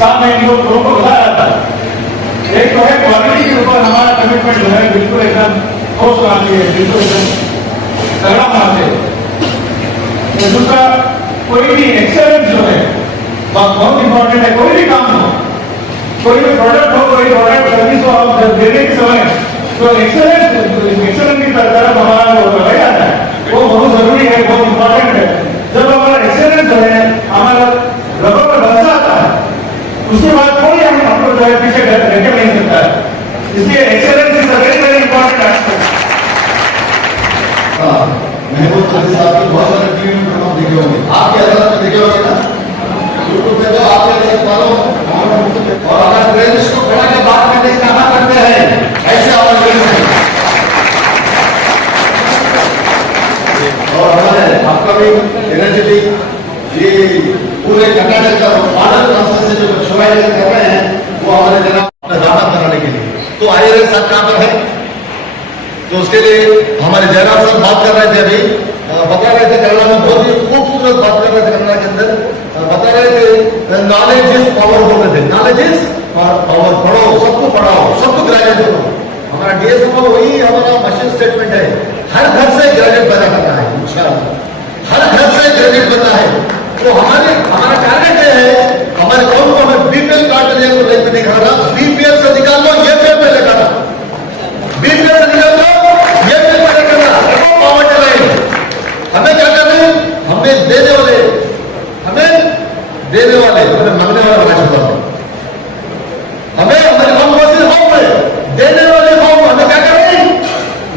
साथ में इन लोगों को बताया जाता है। एक तो है क्वालिटी के ऊपर हमारा कमिटमेंट जो है बिल्कुल एकदम ठोस होना चाहिए, बिल्कुल एकदम तगड़ा होना चाहिए। दूसरा, कोई भी एक्सेलेंस जो है बहुत इंपॉर्टेंट है। कोई भी काम हो, कोई भी प्रोडक्ट हो, कोई प्रोडक्ट सर्विस हो, आप देने के समय तो एक्सेलेंस की तरफ हमारा रवैया आता है, वो बहुत जरूरी है, बहुत इंपॉर्टेंट है। जब हमारा एक्सेलेंस जो है हमारा रबर पर बसा आता है, उसके बाद कोई हम लोग जो है पीछे रह नहीं सकता है। इसलिए excellence is a very very important aspect. महबूब अली साहब के बहुत सारे टीवी में प्रोग्राम देखे होंगे, आपके अदालत में देखे होंगे ना, यूट्यूब पे जो आपके और अगर ट्रेंड्स को खड़ा के बात करने का कहा करते हैं ऐसे आवाज करते हैं। और हमारे आपका भी एनर्जेटिक ये पूरे कर्नाटक का मॉडल ट्रांसफर से जो छुड़ाई कर रहे हैं वो हमारे जनाब दावा कराने के लिए। तो आईआरएस साहब कहाँ पर है? तो उसके लिए हमारे जयराम साहब बात कर रहे थे, अभी बता रहे थे कन्नड़ा में, बहुत ही खूबसूरत बात कर रहे थे कन्नड़ा के अंदर, बता रहे थे नॉलेज इज पावर बोल रहे थे, नॉलेज इज पावर, पढ़ो सबको पढ़ाओ, सबको ग्रेजुएट करो। हमारा डीएसएम का वही हमारा मिशन स्टेटमेंट है, हर घर से ग्रेजुएट पैदा करना है इंशाअल्लाह, हर घर से ग्रेजुएट बनना है। तो हमारा टारगेट ये है, हमारे गाँव को हमें बीपीएल कार्ड लेकर दिखाना, बीपीएल से निकाल लो ये पेड़ पे लेकर, बीपीएल से निकाल लो ये पेड़ पे लेकर, पॉवर्टी लाइन। हमें क्या करना है? हमें देने वाले, हमें मांगने वाले बना चुका है। हमें हमारे गाँव को सिर्फ देने वाले गाँव, हमें क्या करना है?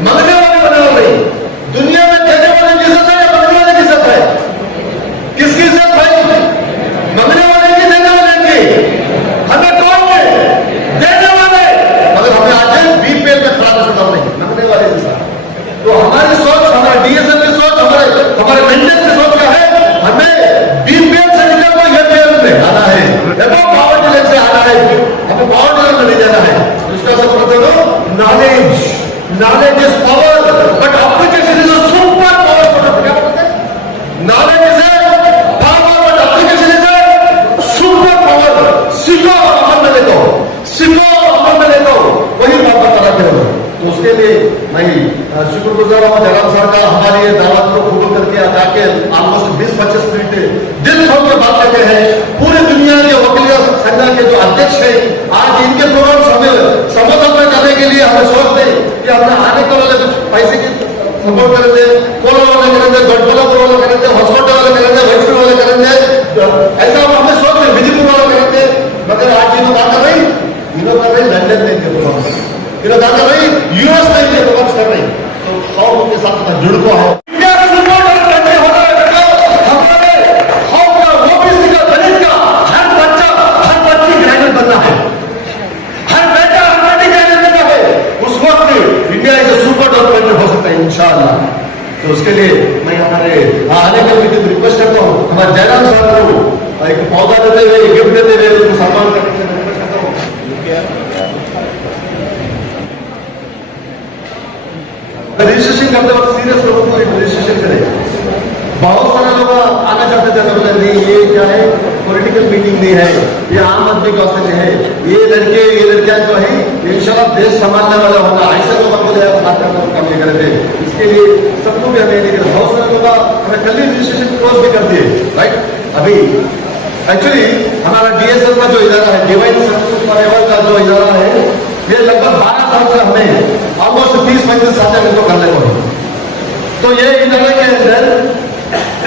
मांगने वाले बना वाले। दुनिया में देने वाले की इज्जत है या मांगने वाले की इज्जत है? किसकी इज्जत है? हमको पावर टेलर में ले जाना है। इसका सब मतलब knowledge, knowledge is power but application is a super power. क्या बोलते हैं? Knowledge is power but application is a super power. सीखो और अमल में लेकर, सीखो और अमल में लेकर, वही बात बता रहे हो। तो उसके लिए मैं शुक्रगुजार हूँ जयराम सर का, हमारी ये दावत को कबूल करके जाके ऑलमोस्ट 20-25 मिनट दिल खोल के बात करते हैं। पूरी दुनिया के वकील संघ के जो अध्यक्ष है, आज इनके प्रोग्राम संबोधन करने के लिए हमें सोचते कि हमने आने को वाले कुछ पैसे की सपोर्ट करेंगे, कोला वाले करेंगे, गढ़कोला वाले करेंगे, हॉस्पिटल वाले करेंगे, वैष्णो वाले करेंगे, ऐसा हमें सोचते विजयपुर वाले करेंगे। मगर आज इन्होंने बात कर रही, इन्होंने कर रही लंदन में इनके प्रोग्राम, इन्होंने बात कर रही यूएस में इनके प्रोग्राम कर रही। तो और उनके साथ जुड़ को है इंशाअल्लाह। तो उसके लिए मैं हमारे आने के लिए रिक्वेस्ट करता हूँ, हमारे जयराम साहब को एक पौधा देते हुए, गिफ्ट देते हुए उनको सम्मान करने के लिए रिक्वेस्ट करता हूँ। रजिस्ट्रेशन करते वक्त सीरियस लोगों को रजिस्ट्रेशन करें। बहुत सारे लोग आना चाहते थे, नहीं ये क्या है, पॉलिटिकल मीटिंग नहीं है, ये आम आदमी का अवसर है, ये लड़के ये लड़कियां जो है इंशाल्लाह देश संभालने वाला होगा, ऐसे लोगों को बात करना काम नहीं करते। इसके लिए सबको भी हमें लेकर बहुत सारे लोग हमें कल ही रजिस्ट्रेशन क्लोज भी कर दिए, राइट। अभी एक्चुअली हमारा DSL का जो इदारा है, डिवाइन सर्विसेज फॉरएवर का जो इदारा है, ये लगभग 12 साल से हमें ऑलमोस्ट 30-35 साल तक इसको करने को है। तो ये इदारे के अंदर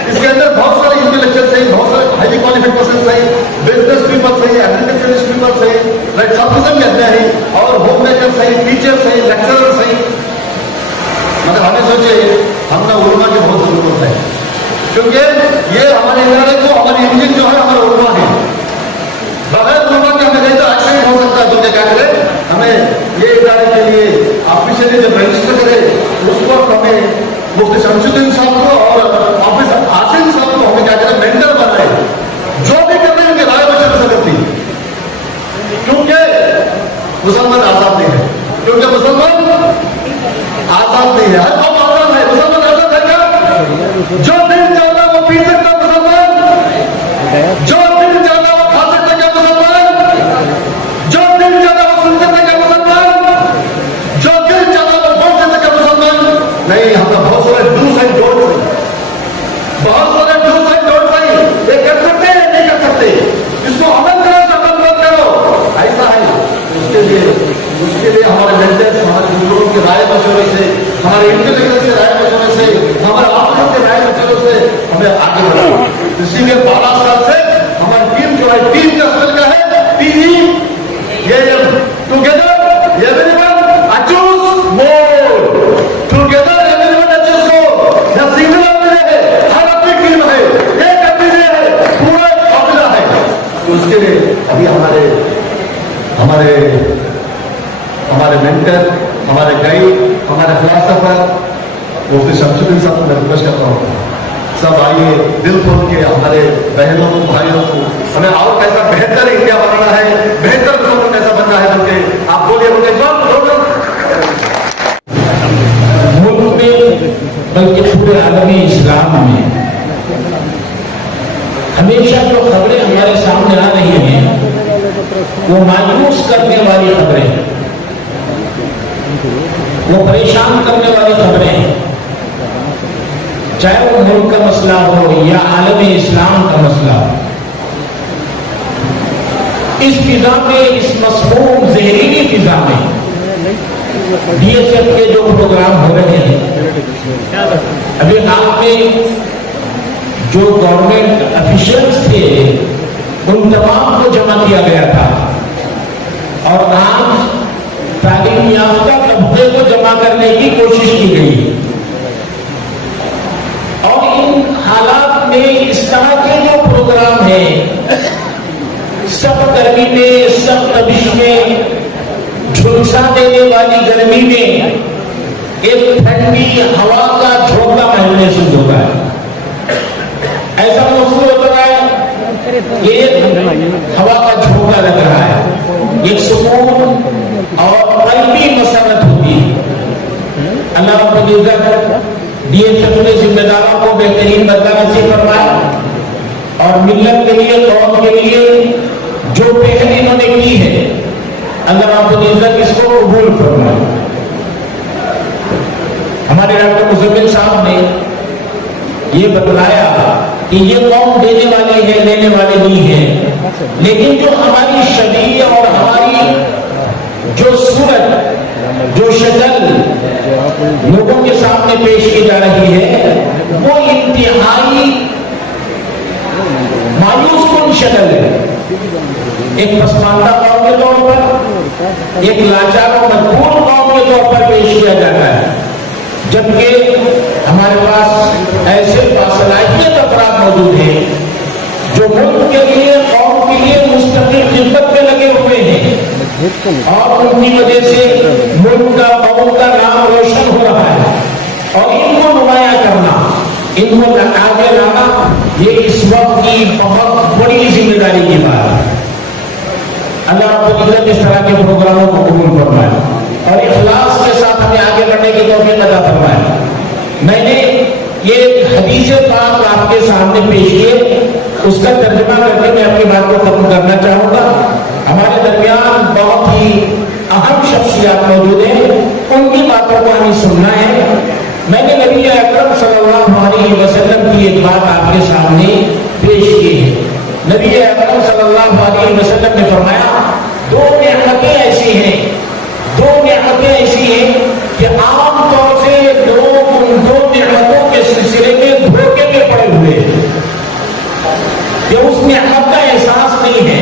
इसके अंदर बहुत सारे इंटेलेक्चुअल्स हैं, बहुत सारे हाईली क्वालिफाइड पर्सन हैं, बिजनेस पीपल्स हैं, एग्रीकल्चरिस्ट पीपल्स हैं, राइट, सब किस्म के हैं, और होम मेकर्स हैं, टीचर्स हैं, लेक्चरर्स हैं। मतलब हमें सोचे हमने उर्मा की बहुत जरूरत है, क्योंकि ये हमारे इदारे को, हमारी इंजन जो है हमारा उर्मा है। बगैर उर्मा के हमें नहीं तो एक्सीडेंट हो सकता है। तो क्या करें, हमें ये इदारे के लिए ऑफिशियली जब रजिस्टर करें उस वक्त हमें मुफ्ती शमसुद्दीन साहब को और ऑफिसर आसिम साहब को हमें क्या करें, मेंटर बनाए, जो भी कर रहे हैं उनके राय मशवरे से करती, क्योंकि मुसलमान आजाद नहीं है, क्योंकि मुसलमान आजाद नहीं है। हर कौम आजाद है, मुसलमान आजाद है क्या? जो दिल चाहता वो पी सकता मुसलमान, जो दिल चाहता वो खा सकता क्या मुसलमान, जो दिल चाहता वो सुन सकता क्या मुसलमान, जो दिल चाहता वो बोल सकता क्या मुसलमान नहीं। हमने बहुत सारे डूस एंड डोंट्स हैं, बहुत सारे डूस एंड डोंट्स हैं, ये कर सकते हैं नहीं कर सकते, इसको अमल करो तो अमल मत करो, ऐसा है। उसके लिए हमारे मेंटर्स, हमारे बुजुर्गों की राय मशवरे से, हमारे इंटेलेक्चुअल से राय मशवरे से, हमारे ऑफिस के राय मशवरे से हमें आगे बढ़ाओ। इसीलिए 12 साल से हमारी टीम जो है, टीम का स्पेल क्या है, TEAM, टुगेदर एवरीवन अचीव्स मोर, टुगेदर एवरीवन अचीव्स मोर। यह सिंगल है, हर अपनी टीम है, एक अपनी है, पूरा काफिला है। उसके लिए अभी हमारे मेंटर, हमारे गाइड, हमारे फिलॉसफर मुफ्ती शमसुद्दीन साहब को मैं रिक्वेस्ट करता हूँ, सब आइए दिल खोल के हमारे बहनों को, भाइयों को, हमें और कैसा बेहतर इंडिया बनाना है, बेहतर मुसलमान कैसा बनना है, क्योंकि आप बोलिए मुल्क में बल्कि पूरे आलमी इस्लाम में हमेशा जो खबरें हमारे सामने आ रही हैं वो मायूस करने वाली खबरें हैं, वो परेशान करने वाली खबरें हैं, चाहे वो मुल्क का मसला हो या आलमी इस्लाम का मसला हो। इस फिजा में, इस मसमूम जहरीली फिजा में DSF के जो प्रोग्राम हो रहे हैं, अभी हाल में जो गवर्नमेंट ऑफिशियल्स थे उन तमाम को जमा किया गया था, और आज तालीम याफ्ता तबके को जमा करने की कोशिश की गई। और इन हालात में इस तरह के जो प्रोग्राम हैं, सब गर्मी में, सब तबिश में, झुलसा देने वाली गर्मी में एक ठंडी हवा का झोंका महसूस होता है। ऐसा महसूस होता है कि एक हवा का झोंका लग रहा है। एक सुकून और कल्बी मसरत होती है। अल्लाह रब्बुल इज्जत DSF के जिम्मेदारों को बेहतरीन बदला नसीब फरमाए और मिल्लत के लिए, कौम के लिए जो पहल इन्होंने की है, अल्लाह रब्बुल इज्जत इसको कबूल फरमाए। हमारे डॉक्टर मुजम्मिल साहब ने ये बतलाया कि ये कौम देने वाली है, लेने वाली नहीं है, लेकिन जो हमारी शरीय और हमारी जो सूरत, जो शक्ल लोगों के सामने पेश की जा रही है, वो इंतहाई मायूस कुन शक्ल है। एक पसमानदा कौम के तौर पर, एक लाचार और मजबूर कौम के तौर पर पेश किया जाता है, जबकि हमारे पास ऐसे बासलाहियत अफराद मौजूद हैं जो मुल्क के लिए, कौम के लिए मुस्तकिल खिदमत में लगे हुए हैं और उनकी वजह से मुल्क का, कौम का नाम रोशन हो रहा है। और इनको नुमाया करना, इनको आगे लाना, ये इस वक्त की बहुत बड़ी जिम्मेदारी की बात है। अल्लाह रब्बुल इज्जत इस तरह के प्रोग्रामों को कबूल फरमाए और इखलास के साथ हमें आगे बढ़ने की तौफीक अता फरमाए। मैंने ये हदीस पाक आपके सामने पेश किए, उसका तर्जुमा करके मैं अपनी बात को खत्म करना चाहूंगा। हमारे दरमियान बहुत ही अहम शख्सियत मौजूद हैं, उनकी बातों को हमें सुनना है। मैंने नबी अकरम सल्लल्लाहु अलैहि वसल्लम की एक बात आपके सामने पेश की है। नबी अकरम सल्लल्लाहु अलैहि वसल्लम ने फरमाया, दो नेमतें ऐसी हैं, दो नेमतें ऐसी हैं कि आम तौर से लोग उन दो नेमतों के सिलसिले में धोखे में पड़े हुए हैं कि उस नेमत का एहसास नहीं है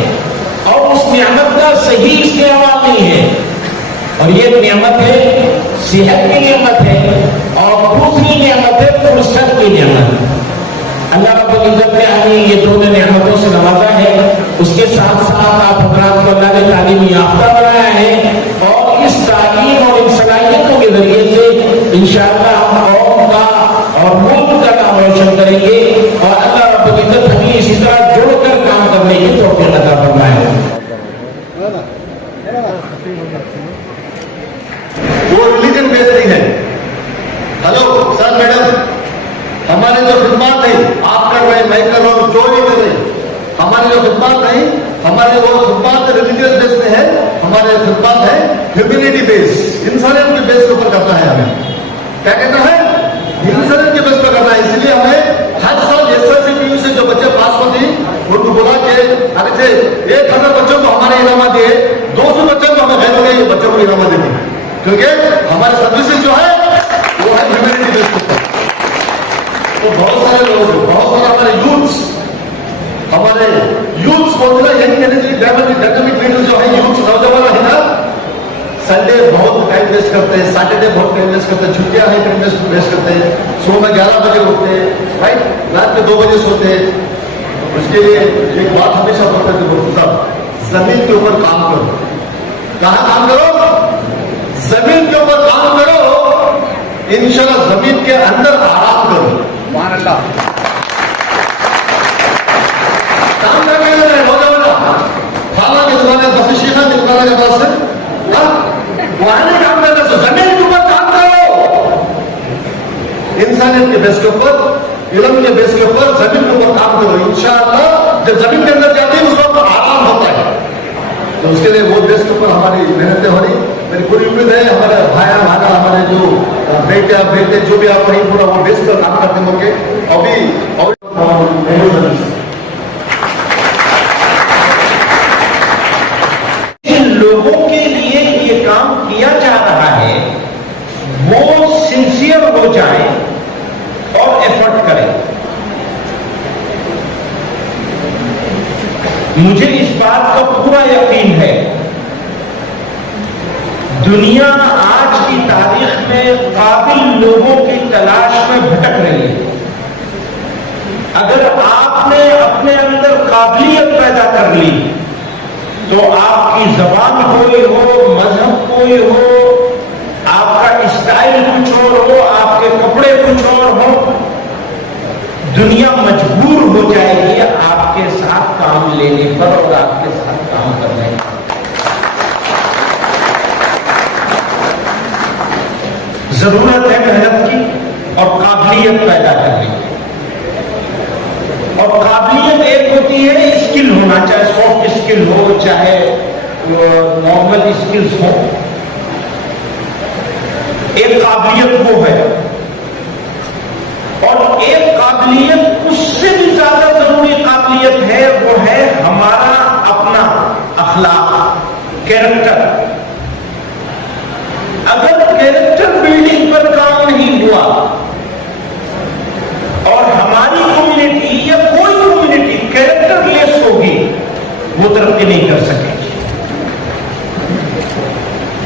और उस नेमत का सही इस्तेमाल नहीं है। और ये नेमत है, सेहत की नेमत है, और दूसरी नेमत है फुर्सत की नेमत। अल्लाह रब्बुल इज्जत ने हमें ये दोनों नेमतों से नवाजा है। उसके साथ साथ आप हज़रात को अल्लाह ने तालीम याफ्ता बनाया है और इस तालीम और इन सलाहियतों के जरिए से इंशाअल्लाह हम कौम का और मुल्क का नाम रोशन करेंगे और अल्लाह रब्बुल इज्जत हमें इसी तरह जोड़कर काम करने की तौफीक अता फरमाए। वो रिलीजन बेस्ड नहीं है। हेलो सर, मैडम, हमारे जो खिदमत नहीं आप कर रहे, मैं कर रहा हूँ, जो भी कर रहे, हमारी जो खिदमत नहीं, हमारे वो खिदमत रिलीजियस बेस में है, हमारे खिदमत है ह्यूमैनिटी बेस, इंसानियत के बेस के ऊपर करना है। हमें क्या कहना है? इंसानियत के बेस पर करना है। इसलिए हमें हर साल SSC से जो बच्चे पास होते हैं उनको बोला कि अरे 1000 बच्चों को हमारे इनाम दिए, 200 बच्चों को हमें गैर के बच्चों को इनाम देते हैं, क्योंकि हमारे सर्विसेज जो है वो है ह्यूमैनिटी बेस के ऊपर। तो बहुत सारे लोग, बहुत सारे हमारे यूथ्स बोलते हैं, यंग एनर्जी डायनामिक लीडर्स जो है, यूथ्स नौजवान है ना, संडे बहुत टाइम वेस्ट करते हैं, सैटरडे बहुत टाइम वेस्ट करते हैं, छुट्टियां हैं टाइम वेस्ट करते हैं, सुबह 11 बजे उठते हैं, राइट, रात के 2 बजे सोते हैं। उसके लिए एक बात हमेशा बोलते थे साहब, जमीन के ऊपर काम करो। कहाँ काम करो? जमीन के ऊपर काम करो, इंशाल्लाह जमीन के अंदर आराम करो। काम करके नौजवान खाना की दुकान है, बस शीशा की दुकान के पास से वहां नहीं काम करना, तो जमीन के ऊपर काम करो। इंसानियत के बेस के ऊपर, इल्म के बेस के ऊपर, जमीन के ऊपर काम करो। इंशाअल्लाह जब जमीन के अंदर जाती है उस वक्त आराम होता है। तो उसके लिए वो बेस के ऊपर हमारी मेहनतें हो रही। मेरी पूरी उम्मीद है हमारे भाई भागा, हमारे जो बेटे जो भी आप वहीं पूरा वो बेस पर काम करते होंगे। लोगों के लिए ये काम किया जा रहा है वो सिंसियर हो जाए और एफर्ट करें। मुझे इस बात का पूरा यकीन है, दुनिया आज की तारीख में काबिल लोगों की तलाश में भटक रही है। अगर आपने अपने अंदर काबिलियत पैदा कर ली तो आपकी जबान कोई हो, मजहब कोई हो, आपका स्टाइल कुछ और हो, आपके कपड़े कुछ और हो, दुनिया मजबूर हो जाएगी आपके साथ काम लेने पर और आपके साथ काम करने पर। जरूरत है मेहनत की और काबिलियत पैदा करने की। और काबिलियत एक होती है स्किल होना, चाहे सॉफ्ट स्किल हो चाहे नॉर्मल स्किल्स हो। एक काबिलियत वो है, और एक काबिलियत उससे भी ज्यादा जरूरी काबिलियत है, वो है हमारा अपना अखलाक, कैरेक्टर। अगर कैरेक्टर बिल्डिंग पर काम नहीं हुआ और हमारी कम्युनिटी या कोई कम्युनिटी कैरेक्टर लेस होगी, वो तरक्की नहीं कर सकेगी।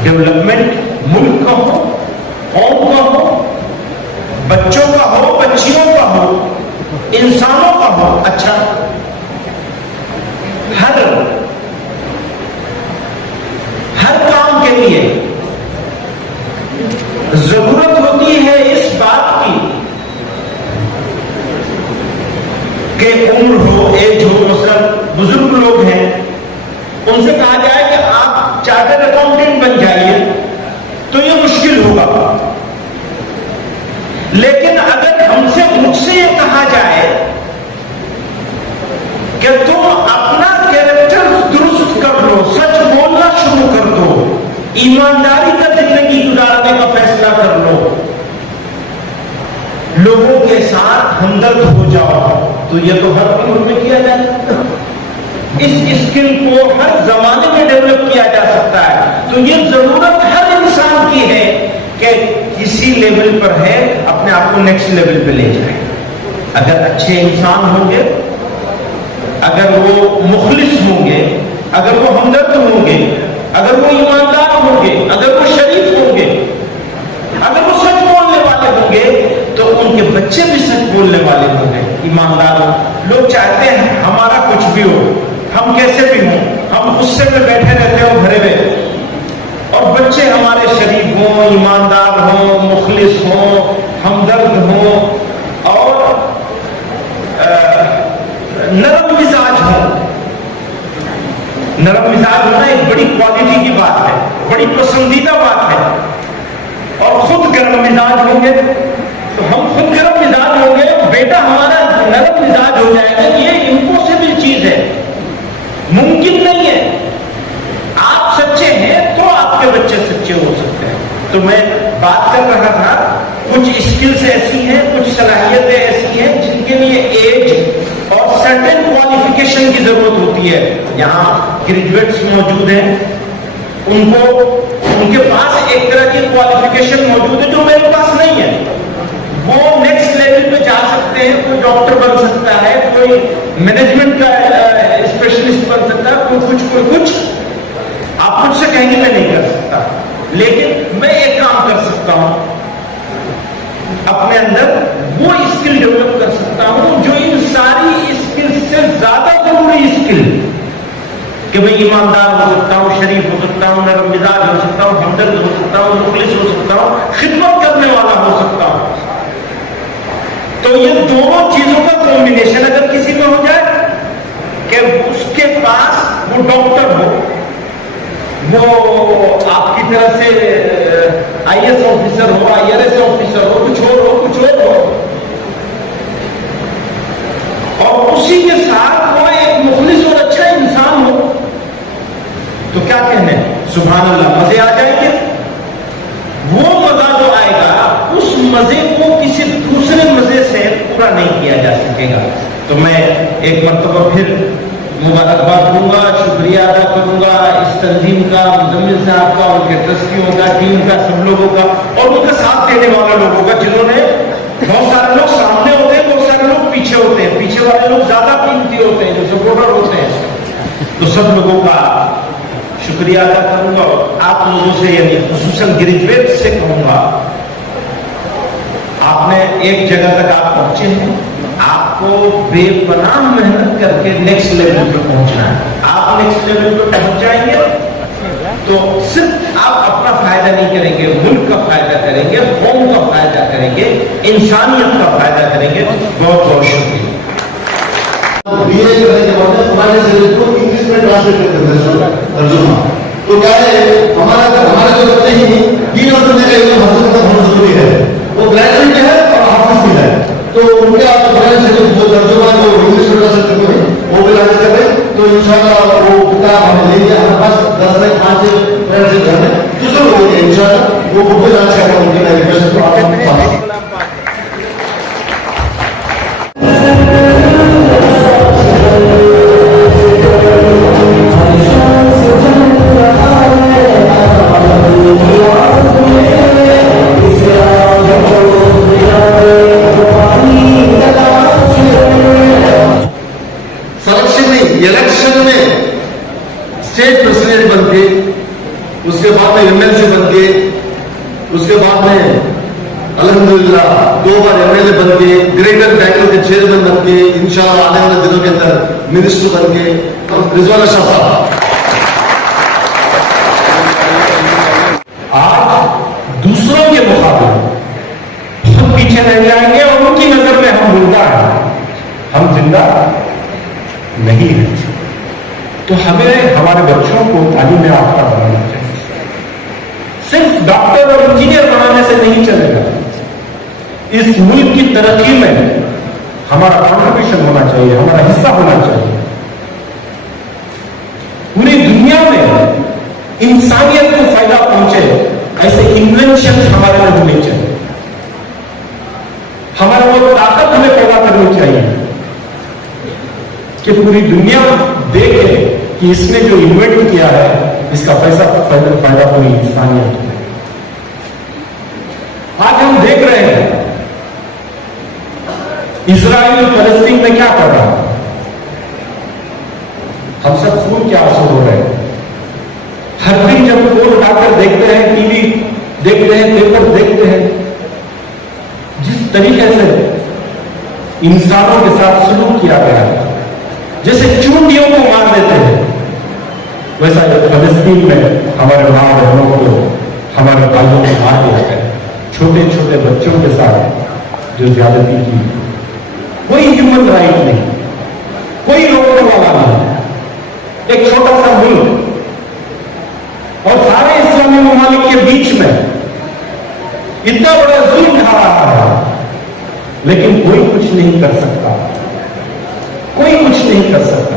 डेवलपमेंट मुल्क का हो, कौम का हो, बच्चों का हो, बच्चियों का हो, इंसानों का हो, अच्छा हर काम के लिए जरूरत होती है इस बात की कि उम्र हो, एज हो। मतलब बुजुर्ग लोग हैं, उनसे कहा जाए कि आप चार्टर्ड अकाउंटेंट बन जाइए तो ये मुश्किल होगा। लेकिन अगर मुझसे ये कहा जाए कि तुम अपना कैरेक्टर दुरुस्त कर लो, सच बोलना शुरू कर दो, ईमानदारी का जिंदगी गुजारने का फैसला कर लो, लोगों के साथ हमदर्द हो जाओ, तो ये तो हर उम्र में किया जा सकता है। इस स्किल को हर जमाने में डेवलप किया जा सकता है। तो ये जरूरत हर इंसान की है कि किसी लेवल पर है अपने आप को नेक्स्ट लेवल पे ले जाए। अगर अच्छे इंसान होंगे, अगर वो मुखलिस होंगे, अगर वो हमदर्द होंगे, अगर वो ईमानदार होंगे, अगर वो शरीफ होंगे, अगर वो सच बोलने वाले होंगे, तो उनके बच्चे भी सच बोलने वाले होंगे, ईमानदार हो। लोग चाहते हैं हमारा कुछ भी हो, हम कैसे भी हों, हम गुस्से में बैठे रहते हो भरे हुए, और बच्चे हमारे शरीफ हों, ईमानदार हों, मुखलिस हों, हमदर्द हों और नरम मिजाज हों। नरम मिजाज होना एक बड़ी क्वालिटी की बात है, बड़ी पसंदीदा बात है। और खुद गर्म मिजाज होंगे तो हम खुद गर्म मिजाज होंगे, बेटा हमारा नरम मिजाज हो जाएगा। ये इम्पॉसिबल चीज है, मुमकिन नहीं है। आप सच्चे हैं तो आपके बच्चे सच्चे हो सकते हैं। तो मैं बात कर रहा था, कुछ स्किल्स ऐसी हैं, कुछ सलाहियतें ऐसी हैं जिनके लिए एज और सर्टेन क्वालिफिकेशन की जरूरत होती है। यहाँ ग्रेजुएट्स मौजूद हैं, उनके पास एक तरह की क्वालिफिकेशन मौजूद है जो मेरे पास नहीं है। वो नेक्स्ट लेवल पे जा सकते हैं, कोई डॉक्टर बन सकता है, कोई मैनेजमेंट का स्पेशलिस्ट बन सकता है, कोई कुछ। आप मुझसे कहेंगे मैं नहीं कर सकता, लेकिन मैं एक काम कर सकता हूं, अपने अंदर वो स्किल डेवलप कर सकता हूं जो इन सारी स्किल से ज्यादा जरूरी स्किल, कि मैं ईमानदार हो सकता हूं, शरीफ हो सकता हूं, नरम मिजाज हो सकता हूं, हमदर्द हो सकता हूं, मुखलिस हो सकता हूं, खिदमत करने वाला हो सकता हूं। तो ये दोनों चीजों का कॉम्बिनेशन अगर किसी में हो जाए कि उसके पास वो डॉक्टर हो, वो आपकी तरह से आईएएस ऑफिसर हो, आईआरएस ऑफिसर हो, कुछ और हो, और उसी के साथ वो एक मुखलिस और अच्छा इंसान हो, तो क्या कहने, सुभान अल्लाह, मजे आ जाएंगे। वो मजा जो आएगा, उस मजे को किसी दूसरे मजे से पूरा नहीं किया जा सकेगा। तो मैं एक मर्तबा फिर मुबारकबाद दूंगा, शुक्रिया अदा करूंगा इस तंजीम का, मुजम्मिल साहब का, उनके ट्रस्टियों का, टीम का, सब लोगों का, और उनका साथ देने वाले लोगों का, जिन्होंने, बहुत सारे लोग सामने होते हैं, बहुत सारे लोग पीछे होते हैं, पीछे वाले लोग ज्यादा कीमती होते हैं, जो सपोर्टर होते हैं। तो सब लोगों का शुक्रिया अदा करूंगा। आप लोगों से, यानी खुसूसन ग्रेजुएट से कहूंगा, आपने एक जगह तक आप पहुंचे हैं, आपको बेपनाह मेहनत करके नेक्स्ट लेवल पे पहुंचना है। आप नेक्स्ट लेवल पे पहुंच जाएंगे तो सिर्फ आप अपना फायदा नहीं करेंगे, मुल्क का फायदा करेंगे, कौम का फायदा करेंगे, इंसानियत का फायदा करेंगे। बहुत बहुत शुक्रिया। बीए करने के बाद हमारे शरीर को इंग्लिश में ट्रांसलेट करते हैं, तर्जुमा। तो क्या है, हमारा जो बच्चे ही 3 और दुनिया का हंसने का बहुत जरूरी है। ग्रेजुएट है और हाफिज भी है, तो उनके आप बयान से जो तर्जुमा जो इंग्लिश में कर सकते हैं वो भी लाइज कर रहे, तो इंशाल्लाह वो किताब हमें लेंगे हमारे पास 10 में 5 फ्रेंड्स के घर में जो जरूर होंगे इंशाल्लाह, वो बुक लाइज करके उनके मैं रिक्वेस्ट को आप इलेक्शन में स्टेट प्रेसिडेंट बन के, उसके बाद में एमएलसी बन के, उसके बाद में अल्हम्दुलिल्लाह 2 बार एमएलए बन के, ग्रेटर बैंगलोर के चेयरमैन बन के, इंशाल्लाह आने वाले दिनों के अंदर मिनिस्टर बन के, रिजवान शाह साहब आज दूसरों के मुकाबले हम पीछे रह जाएंगे और उनकी नजर में हम मुर्दा हैं, हम जिंदा नहीं है। तो हमें हमारे बच्चों को तालीम याफ्ता बनाना चाहिए। सिर्फ डॉक्टर और इंजीनियर बनाने से नहीं चलेगा, इस मुल्क की तरक्की में हमारा कॉन्ट्रिब्यूशन होना चाहिए, हमारा हिस्सा होना चाहिए। पूरी दुनिया में इंसानियत को फायदा पहुंचे ऐसे इन्वेंशन हमारे में होने चाहिए, हमारा वो ताकत हमें पैदा करनी चाहिए कि पूरी दुनिया देखे कि इसने जो इन्वेंट किया है इसका फायदा पूरी इंसानियत को। आज हम देख रहे हैं इजराइल फलस्तीन में क्या कर रहा है, हम सब खून के आंसू हो रहे हैं। हर दिन जब फोन उठाकर देखते हैं, टीवी देखते हैं, पेपर देखते हैं, जिस तरीके से इंसानों के साथ सलूक किया गया है, जैसे चूंटियों को मार देते हैं, वैसा फलस्तीन में हमारे मां बहनों को, हमारे भाइयों को मार दिया गया, छोटे छोटे बच्चों के साथ जो ज्यादती की। कोई ह्यूमन राइट नहीं, कोई रोकने वाला नहीं। एक छोटा सा मुल्क और सारे इस्लामी ममालिक के बीच में इतना बड़ा जुल्म ढा रहा है, लेकिन कोई कुछ नहीं कर सकता, कोई कुछ नहीं कर सकता,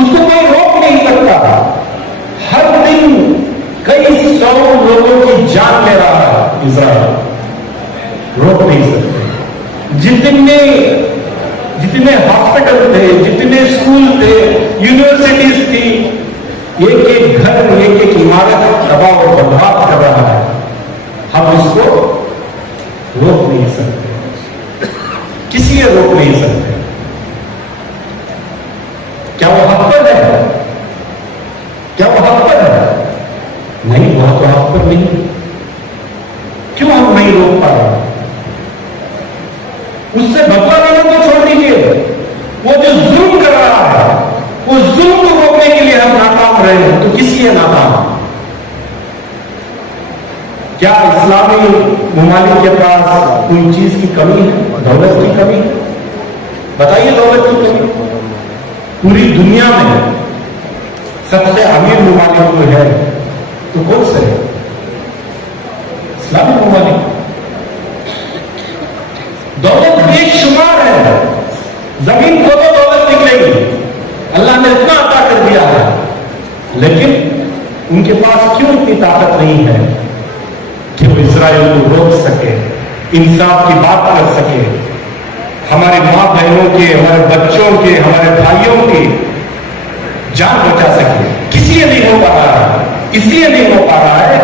उसको कोई रोक नहीं सकता। हर दिन कई 100 लोगों की जान ले रहा है इजराइल, रोक नहीं सकते। जितने हॉस्पिटल थे, जितने स्कूल थे, यूनिवर्सिटीज थी, एक एक घर, एक एक इमारत तबाह और बर्बाद कर रहा है, हम इसको रोक नहीं सकते, किसी को रोक नहीं सकते। क्या वो हक पर है? क्या वो हक पर है? नहीं, वह तो हक पर नहीं। क्यों हम नहीं रोक पा रहे? उससे बदला लेना तो छोड़ दीजिए, वो जो जुल्म कर रहा है, वो जुल्म को रोकने के लिए हम नाकाम रहे हैं, तो किस लिए नाकाम? क्या इस्लामी ममालिक के पास कोई चीज की कमी है? दौलत की कमी है? बताइए, दौलत की कमी? पूरी दुनिया में सबसे अमीर ममालिक जो है तो कौन से है? इस्लामी ममालिक। दौलत बेशुमार है, जमीन खोदो दौलत निकलेगी, अल्लाह ने इतना अता कर दिया है, लेकिन उनके पास क्यों इतनी ताकत नहीं है कि वो इजराइल को रोक सके, इंसाफ की बात कर सके, हमारे मां बहनों के, हमारे बच्चों के, हमारे भाइयों की जान बचा सके? किसी लिए नहीं हो पा रहा है, इसलिए नहीं हो पा रहा है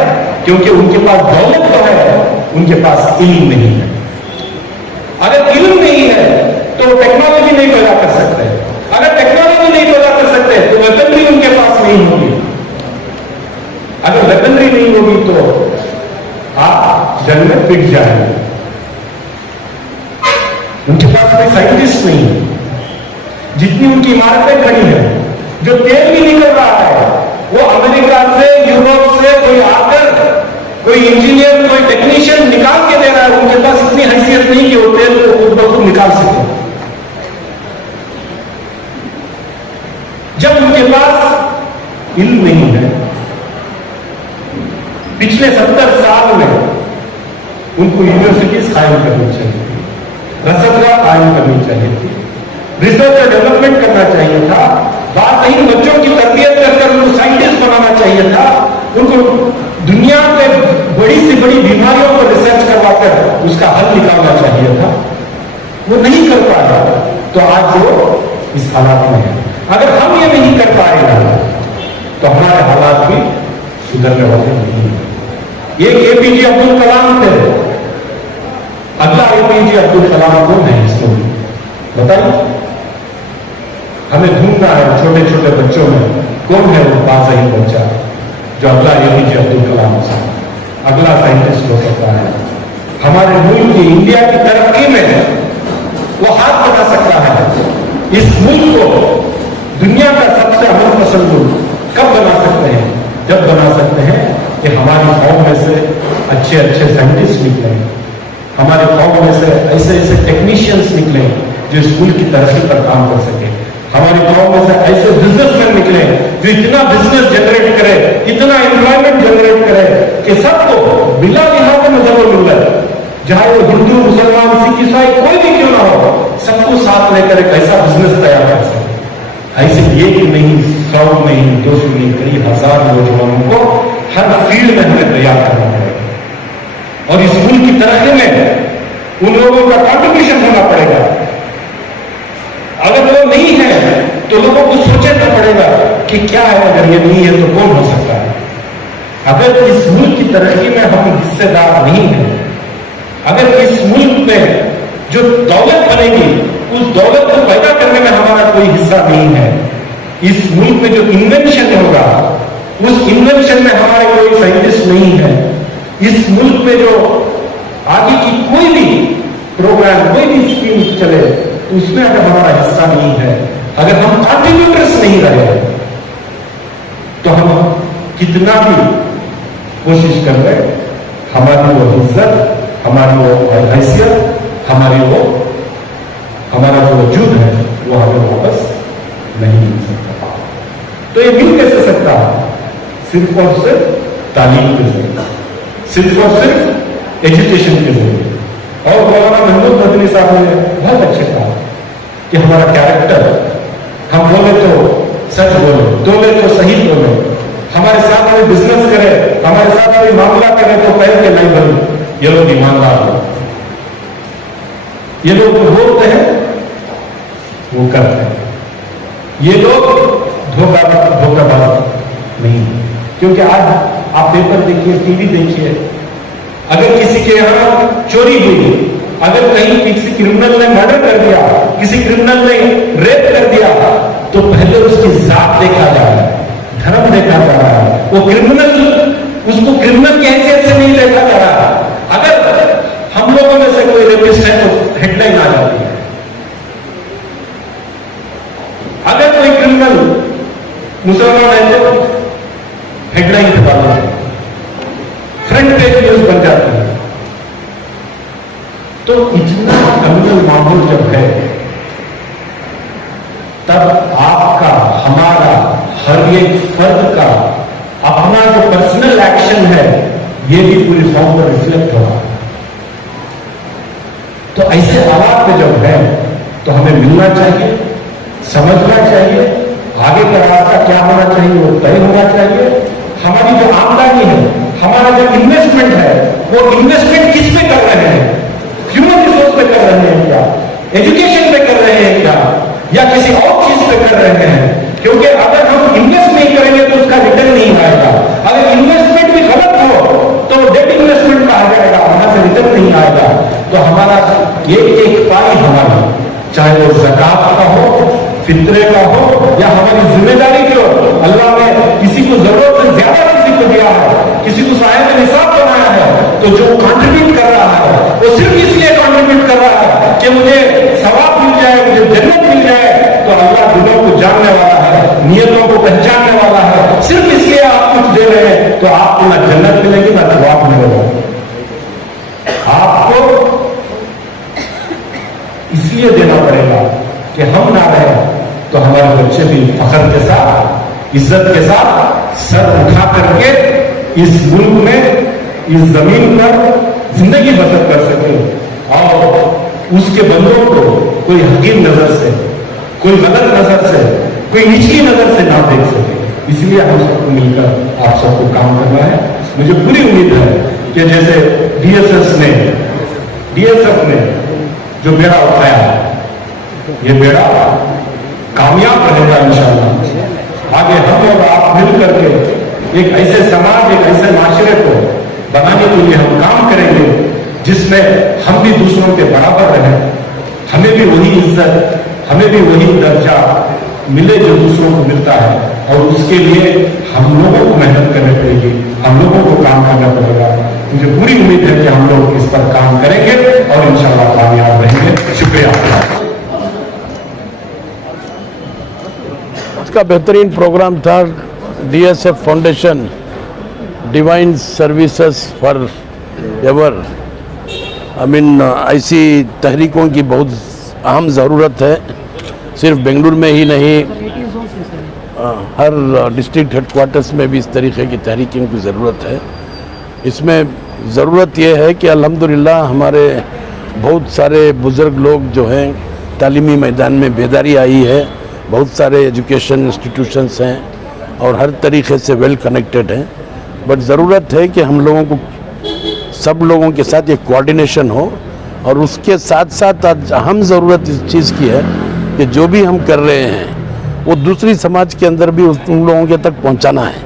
क्योंकि उनके पास दौलत तो है, उनके पास इल्म नहीं है। अगर इल्म नहीं है तो टेक्नोलॉजी नहीं पैदा कर सकते, अगर टेक्नोलॉजी नहीं पैदा कर सकते तो वेपनरी उनके पास नहीं होगी, अगर वेपनरी नहीं होगी तो आप जंग में पिट जाएंगे। उनके पास कोई साइंटिस्ट नहीं है, जितनी उनकी इमारतें खड़ी है, जो तेल भी निकल रहा है वो अमेरिका से, यूरोप से कोई आकर, कोई इंजीनियर, कोई टेक्नीशियन निकाल के दे रहा है। उनके पास इतनी हैसियत नहीं कि वो तेल को खुद ब खुद निकाल सके। जब उनके पास इल्म नहीं है, पिछले 70 साल में उनको यूनिवर्सिटीज कायम करनी चाहिए थी, रसदगा कायम करनी चाहिए थी, रिसर्च और डेवलपमेंट करना चाहिए था, बात नहीं बच्चों की तरबियत कर उनको साइंटिस्ट बनाना चाहिए था, उनको दुनिया में बड़ी से बड़ी बीमारियों को रिसर्च करवाकर उसका हल निकालना चाहिए था। वो नहीं कर पाया तो आज वो इस हालात में है। अगर हम ये नहीं कर पाएगा तो हमारे हालात भी सुधरने वाले नहीं है। एक एपीजे अब्दुल कलाम थे, अगला एपीजे अब्दुल कलाम को नहीं सुन बताइए। हमें ढूंढना है छोटे छोटे बच्चों में कौन है वो बाज़ही बच्चा जो अगला एपीजे अब्दुल कलाम हो सकता है, अगला साइंटिस्ट हो सकता है। हमारे मुल्क की इंडिया की तरक्की में वो हाथ बना सकता है। इस मुल्क को दुनिया का सबसे अमन पसंद मुल्क कब बना सकते हैं? जब बना सकते हैं कि हमारी कौम में से अच्छे अच्छे साइंटिस्ट निकले, हमारे कौम में से ऐसे ऐसे टेक्नीशियंस निकले जो इस मुल्क की तरक्की पर काम कर सके, हमारी कौम में से ऐसे बिजनेसमैन निकले जो इतना बिजनेस जनरेट करे, इतना एम्प्लॉयमेंट जनरेट करे कि सबको बिना लिहाज में जरूर मिल रहा है, चाहे वो हिंदू मुसलमान सिख ईसाई कोई भी क्यों ना हो, सबको साथ लेकर एक ऐसा बिजनेस तैयार कर सके। ऐसे एक नहीं, 100 नहीं, 200 नहीं, कई हजार नौजवानों को हर फील्ड में हमें तैयार करना पड़ेगा और इस मुल्क की तरक्की में उन लोगों का कॉन्ट्रीब्यूशन होना पड़ेगा। अगर वो नहीं है तो लोगों को सोचना पड़ेगा कि क्या है, अगर ये नहीं है तो कौन हो सकता है। अगर इस मुल्क की तरक्की में हम हिस्सेदार नहीं हैं, अगर इस मुल्क में जो दौलत बनेगी उस दौलत को पैदा करने में हमारा कोई हिस्सा नहीं है, इस मुल्क में जो इन्वेंशन होगा उस इन्वेंशन में हमारे कोई साइंटिस्ट नहीं है, इस मुल्क में जो आगे की कोई भी प्रोग्राम कोई भी स्कीम चले तो उसमें अगर हमारा हिस्सा नहीं है, अगर हम कंट्रीब्यूटर्स नहीं रहे तो हम कितना भी कोशिश कर ले हमारी वो इज्जत, हमारी वो हैसियत, हमारा जो वजूद है वो हमें वापस नहीं मिल सकता। तो ये मिल कैसे सकता है? सिर्फ और सिर्फ तालीम के जरिए, सिर्फ और सिर्फ एजुकेशन के जरिए। और मौलाना महमूद मदनी साहब ने बहुत अच्छे कहा कि हमारा कैरेक्टर, हम बोले तो सच बोले, बोले तो सही बोले, हमारे साथ में बिजनेस करे, हमारे साथ में मामला करे तो कह के नहीं बोले ये लोग ईमानदार हो, ये लोग बोलते हैं वो करते हैं, ये लोग धोखाबाज नहीं। क्योंकि आज आप पेपर देखिए, टीवी देखिए, अगर किसी के यहां चोरी हुई, अगर कहीं किसी क्रिमिनल ने मर्डर कर दिया, किसी क्रिमिनल ने रेप कर दिया, तो पहले उसकी जात देखा जा रहा है, धर्म देखा जा रहा है, वो क्रिमिनल, उसको क्रिमिनल की हैसियत से नहीं देखा जा रहा। अगर हम लोगों में से कोई रेपिस्ट है तो हेडलाइन आ जाती है, अगर कोई क्रिमिनल मुसलमान है तो हेडलाइन दबा देते हैं, फ्रंट पेज न्यूज बन जाती है। तो इतना कम्युनल माहौल जब है तब आपका, हमारा, हर एक फर्द का अपना जो पर्सनल एक्शन है ये भी पूरी फॉर्म पर रिफ्लेक्ट होगा। तो ऐसे हालात में जब है तो हमें मिलना चाहिए, समझना चाहिए, आगे का रास्ता क्या होना चाहिए वो तय होना चाहिए। हमारी जो आमदनी है, हमारा जो इन्वेस्टमेंट है, वो इन्वेस्टमेंट किस पे कर रहे हैं? ह्यूमन रिसोर्स पे कर रहे हैं क्या, एजुकेशन पे कर रहे हैं क्या, या किसी और चीज पे कर रहे हैं? क्योंकि अगर हम इन्वेस्ट नहीं करेंगे तो उसका रिटर्न नहीं आएगा। अगर इन्वेस्टमेंट भी गलत हो तो डेट इन्वेस्टमेंट कहा जाएगा, वहां से रिटर्न नहीं आएगा। तो हमारा एक पाई हमारा, चाहे वो ज़कात का हो, फित्रे का हो, या हमारी जिम्मेदारी जो अल्लाह ने किसी को जरूरत से ज्यादा किसी को दिया है, किसी को साहिब निसाब बनाया है, तो जो कंट्रीब्यूट कर रहा है वो सिर्फ इसलिए कंट्रीब्यूट कर रहा है कि मुझे सवाब मिल जाए, मुझे जन्नत मिल जाए। तो अल्लाह दिलों को जानने वाला है, नियतों को पहचानने वाला है। सिर्फ इसलिए आप कुछ दे रहे हैं तो आपको ना जन्नत मिलेगी ना सवाब मिलेगा। आपको इसलिए देना पड़ेगा कि हम ना रहे तो हमारे बच्चे भी फख्र के साथ, इज्जत के साथ सर उठा करके इस मुल्क में, इस जमीन पर जिंदगी बसर कर सके और उसके बंदों को कोई हकीम नजर से, कोई गलत नजर से, कोई निचली नजर से ना देख सके। इसलिए हम सबको मिलकर आप सबको काम करना है। मुझे पूरी उम्मीद है कि जैसे डीएसएफ ने जो बेड़ा उठाया, ये बेड़ा कामयाब रहेगा इंशाअल्लाह। आगे हम और आप मिल करके एक ऐसे समाज, एक ऐसे माशरे को बनाने के लिए हम काम करेंगे जिसमें हम भी दूसरों के बराबर रहें, हमें भी वही इज्जत, हमें भी वही दर्जा मिले जो दूसरों को मिलता है। और उसके लिए हम लोगों को मेहनत करनी पड़ेगी, हम लोगों को काम करना पड़ेगा। मुझे पूरी उम्मीद है कि हम लोग इस पर काम करेंगे और इंशाअल्लाह कामयाब रहेंगे। शुक्रिया। इसका बेहतरीन प्रोग्राम था DSF foundation divine services for ever. ऐसी तहरीकों की बहुत अहम ज़रूरत है, सिर्फ बेंगलुरु में ही नहीं, हर डिस्ट्रिक्ट हेडक्वार्टर्स में भी इस तरीके की तहरीकों की ज़रूरत है। इसमें ज़रूरत यह है कि अल्हम्दुलिल्लाह हमारे बहुत सारे बुज़ुर्ग लोग जो हैं तालीमी मैदान में बेदारी आई है, बहुत सारे एजुकेशन इंस्टीट्यूशंस हैं और हर तरीके से वेल कनेक्टेड हैं। बट ज़रूरत है कि हम लोगों को, सब लोगों के साथ एक कोऑर्डिनेशन हो। और उसके साथ साथ आज अहम ज़रूरत इस चीज़ की है कि जो भी हम कर रहे हैं वो दूसरी समाज के अंदर भी उन लोगों के तक पहुंचाना है।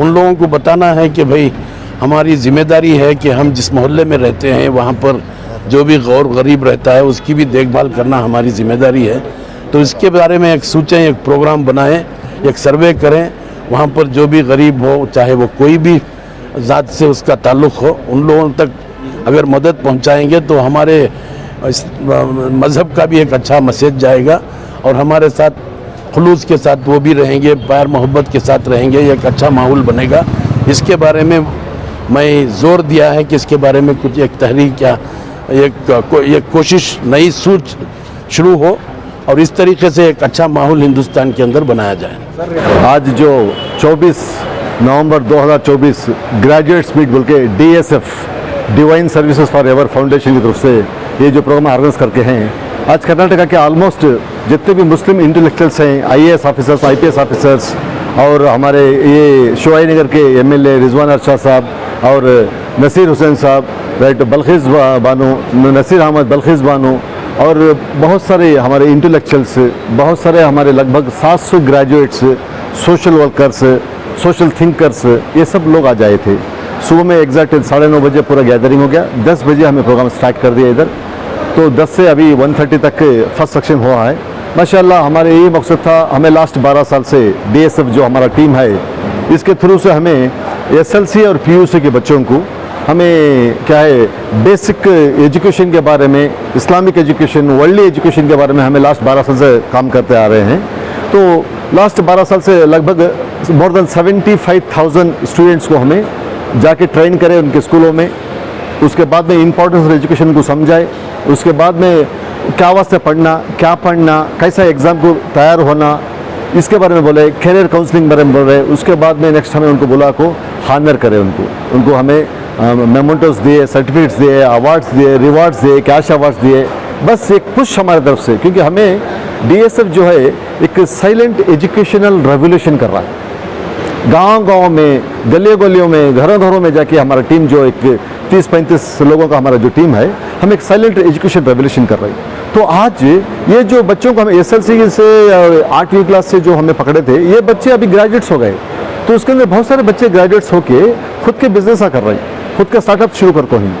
उन लोगों को बताना है कि भाई हमारी जिम्मेदारी है कि हम जिस मोहल्ले में रहते हैं वहाँ पर जो भी गौर गरीब रहता है उसकी भी देखभाल करना हमारी जिम्मेदारी है। तो इसके बारे में एक सोचें, एक प्रोग्राम बनाएं, एक सर्वे करें, वहाँ पर जो भी गरीब हो, चाहे वो कोई भी ज़ात से उसका ताल्लुक़ हो, उन लोगों तक अगर मदद पहुँचाएंगे तो हमारे इस मज़हब का भी एक अच्छा मैसेज जाएगा और हमारे साथ खुलूस के साथ वो भी रहेंगे, प्यार मोहब्बत के साथ रहेंगे, एक अच्छा माहौल बनेगा। इसके बारे में मैं ज़ोर दिया है कि इसके बारे में कुछ एक तहरीक या एक कोशिश, नई सोच शुरू हो और इस तरीके से एक अच्छा माहौल हिंदुस्तान के अंदर बनाया जाए। आज जो 24 नवंबर 2024 ग्रेजुएट्स मीट बोल के DSF divine services for ever foundation की तरफ से ये जो प्रोग्राम ऑर्गेनाइज करके हैं, आज कर्नाटका के ऑलमोस्ट जितने भी मुस्लिम इंटेलेक्चुअल्स हैं, आईएएस ऑफिसर्स, आईपीएस ऑफिसर्स और हमारे ये शिवाजी नगर के एमएलए रिजवान अरशद साहब और नसीर हुसैन साहब, राइट, बल्खीस बानो, नसीर अहमद, बल्खीस बानो और बहुत सारे हमारे इंटेलेक्चुअल्स, बहुत सारे हमारे लगभग 700 graduates, social workers, social thinkers, ये सब लोग आ जाए थे। सुबह में एग्जैक्ट 9:30 बजे पूरा गैदरिंग हो गया। 10 बजे हमें प्रोग्राम स्टार्ट कर दिया इधर, तो 10 से अभी 1:30 तक फर्स्ट सेक्शन हुआ है। माशाल्लाह हमारे ये मकसद था, हमें लास्ट 12 साल से डीएसएफ जो हमारा टीम है, इसके थ्रू से हमें एसएलसी और पीयूसी के बच्चों को हमें क्या है बेसिक एजुकेशन के बारे में, इस्लामिक एजुकेशन, वर्ल्डली एजुकेशन के बारे में हमें लास्ट 12 साल से काम करते आ रहे हैं। तो लास्ट 12 साल से लगभग मोर देन 75,000 स्टूडेंट्स को हमें जाके ट्रेन करें उनके स्कूलों में। उसके बाद में इम्पोर्टेंस ऑफ एजुकेशन को समझाए, उसके बाद में क्या वास्ते पढ़ना, क्या पढ़ना, कैसा एग्ज़ाम को तैयार होना, इसके बारे में बोले, कैरियर काउंसलिंग बारे में बोल रहे। उसके बाद में नेक्स्ट हमें उनको बोला को हानर करें, उनको हमें मेमोटोस दिए, सर्टिफिकेट्स दिए, अवार्ड्स दिए, रिवार्ड्स दिए, कैश अवार्ड्स दिए। बस एक पुश हमारी तरफ से, क्योंकि हमें डीएसएफ जो है एक साइलेंट एजुकेशनल रेवोल्यूशन कर रहा है। गांव-गांव में, गलियों में, घरों में जाके हमारा टीम जो एक 30-35 लोगों का हमारा जो टीम है, हम एक साइलेंट एजुकेशन रेवोल्यूशन कर रहे हैं। तो आज ये जो बच्चों को हम एसएलसी से 8वीं क्लास से जो हमें पकड़े थे, ये बच्चे अभी ग्रेजुएट्स हो गए। तो उसके अंदर बहुत सारे बच्चे ग्रेजुएट्स होके खुद के बिजनेस कर रहे हैं, खुद का स्टार्टअप शुरू करते हैं।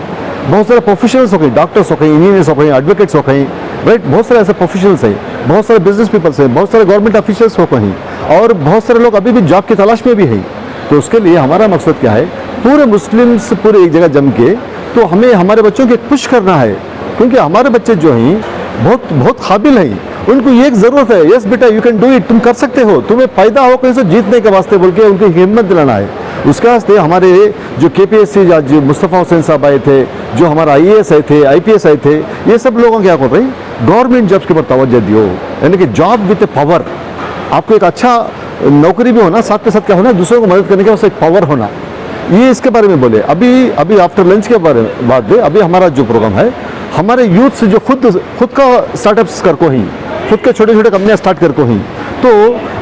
बहुत सारे प्रोफेशनल्स हो गए, डॉक्टर्स हो गए, इंजीनियर्स हो गए, एडवोकेट्स हो गए, राइट, बहुत सारे ऐसे प्रोफेशनल्स हैं, बहुत सारे बिजनेस पीपल्स हैं, बहुत सारे गवर्नमेंट ऑफिशियल्स हो गए और बहुत सारे लोग अभी भी जॉब की तलाश में भी हैं। तो उसके लिए हमारा मकसद क्या है, पूरे मुस्लिम्स पूरे एक जगह जम के तो हमें हमारे बच्चों को पुश करना है, क्योंकि हमारे बच्चे जो हैं बहुत काबिल हैं। उनको ये एक ज़रूरत है, यस बेटा यू कैन डू इट, तुम कर सकते हो, तुम्हें फ़ायदा हो कहीं से जीतने के वास्ते बोल के उनको हिम्मत दिलाना है। उसके वास्ते हमारे जो केपीएससी आज मुस्तफ़ा हुसैन साहब आए थे, जो हमारा आईएएस आए थे, आईपीएस आए थे, ये सब लोगों क्या कर रहे हैं, गवर्नमेंट जॉब्स के ऊपर तवज्जो दियो, यानी कि जॉब विद ए पावर। आपको एक अच्छा नौकरी भी होना, साथ के साथ क्या होना, दूसरों को मदद करने के वास्ते एक पावर होना। ये इसके बारे में बोले। अभी आफ्टर लंच के बारे में बात है। अभी हमारा जो प्रोग्राम है, हमारे यूथ से जो खुद का स्टार्टअप्स कर को ही, खुद के छोटे छोटे कंपनियां स्टार्ट कर को ही, तो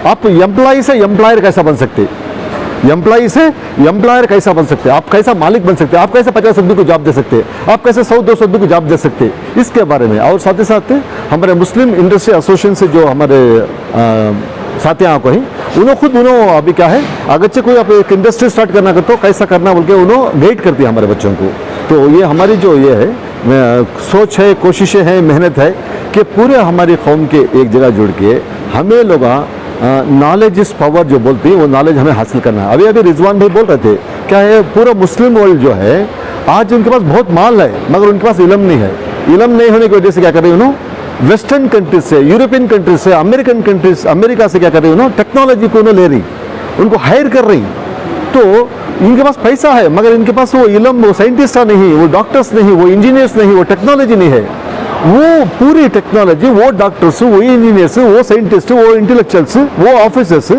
आप एम्प्लॉय से एम्प्लॉयर कैसा बन सकते, एम्प्लॉय से एम्प्लॉयर कैसा बन सकते, आप कैसा मालिक बन सकते, आप कैसे 50 आदमी को जॉब दे सकते, आप कैसे 100-200 आदमी को जॉब दे सकते, इसके बारे में। और साथ ही साथ हमारे मुस्लिम इंडस्ट्री एसोसिएशन से जो हमारे साथी यहाँ को ही, उन्होंने अभी क्या है, अगरचे कोई आप एक इंडस्ट्री स्टार्ट करना करते हो, कैसा करना बोल के उन्होंने गाइड करती है हमारे बच्चों को। तो ये हमारी जो ये है सोच है, कोशिशें हैं, मेहनत है कि पूरे हमारी कौम के एक जगह जुड़ के हमें लोग नॉलेज इज पावर जो बोलती है, वो नॉलेज हमें हासिल करना है। अभी रिजवान भाई बोल रहे थे, क्या है, पूरा मुस्लिम वर्ल्ड जो है आज उनके पास बहुत माल है, मगर उनके पास इल्म नहीं है। इल्म नहीं होने की वजह से क्या कर रही है, उन्होंने वेस्टर्न कंट्रीज से, यूरोपियन कंट्रीज से, अमेरिकन कंट्रीज, अमेरिका से क्या कर रही है, उन्होंने टेक्नोलॉजी को ले रही, उनको हायर कर रही। तो इनके पास पैसा है, मगर इनके पास वो इल्म, वो साइंटिस्ट नहीं, वो डॉक्टर्स नहीं, वो इंजीनियर्स नहीं, वो टेक्नोलॉजी नहीं है। वो पूरी टेक्नोलॉजी, वो डॉक्टर्स, वो इंजीनियर्स, वो साइंटिस्ट, वो इंटेलेक्चुअल्स, वो ऑफिसर्स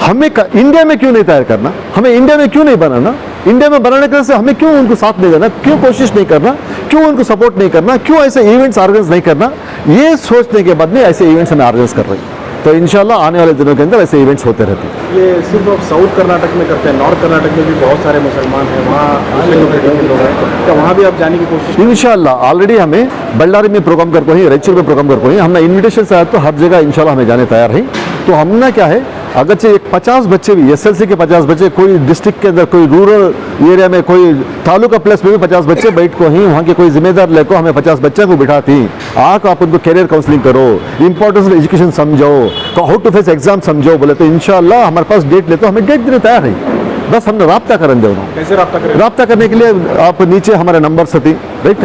हमें इंडिया में क्यों नहीं तैयार करना, हमें इंडिया में क्यों नहीं बनाना, इंडिया में बनाने के से हमें क्यों उनको साथ नहीं देना, क्यों कोशिश नहीं करना, क्यों उनको सपोर्ट नहीं करना, क्यों ऐसे इवेंट्स ऑर्गेनाइज नहीं करना। ये सोचने के बाद में ऐसे इवेंट्स हमें ऑर्गेनाइज कर रहे हैं। तो इंशाल्लाह आने वाले दिनों के अंदर ऐसे इवेंट्स होते रहते हैं। ये सिर्फ आप साउथ कर्नाटक में करते हैं, नॉर्थ कर्नाटक में भी बहुत सारे मुसलमान हैं, वहाँ दूसरे लोकेलिटी के लोग हैं, तो वहाँ भी आप जाने की कोशिश? इंशाल्लाह ऑलरेडी हमें बल्लारी में प्रोग्राम कर को ही, रायचूर में प्रोग्राम कर को ही, हमने इन्विटेशन से आया तो हर जगह इंशाल्लाह हमें जाने तैयार है। तो हमने क्या है, अगरचे एक 50 बच्चे भी, SLC के 50 बच्चे, कोई डिस्ट्रिक्ट के अंदर, कोई रूरल एरिया में, कोई तालुका प्लेस में भी 50 बच्चे बैठ को ही, वहाँ के कोई जिम्मेदार लेको हमें 50 बच्चे को बिठाती, आके आप उनको कैरियर काउंसलिंग करो, इंपॉर्टेंस ऑफ एजुकेशन समझो, हाउ टू फेस एग्जाम समझो, बोले तो इंशाल्लाह हमारे पास डेट ले, तो हमें डेट देने तैयार है। बस हमने राब्ता करने देना। कैसे राब्ता करें? राब्ता करने के लिए आप नीचे हमारे नंबर सती, राइट,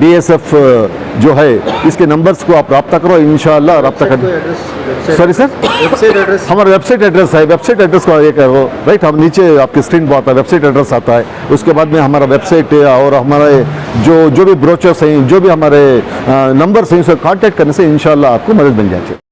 DSF जो है, इसके नंबर्स को आप राब्ता करो, इंशाल्लाह राब्ता कर। Sorry sir, website address? हमारा वेबसाइट एड्रेस है, वेबसाइट एड्रेस को ये करो, राइट, हम नीचे आपके स्क्रीन पर आता है, वेबसाइट एड्रेस आता है, उसके बाद में हमारा वेबसाइट है, और हमारे जो भी ब्रोचर्स हैं, जो भी हमारे नंबर्स हैं, उससे कांटेक्ट करने से इंशाल्लाह आपको मदद मिल जाएगी।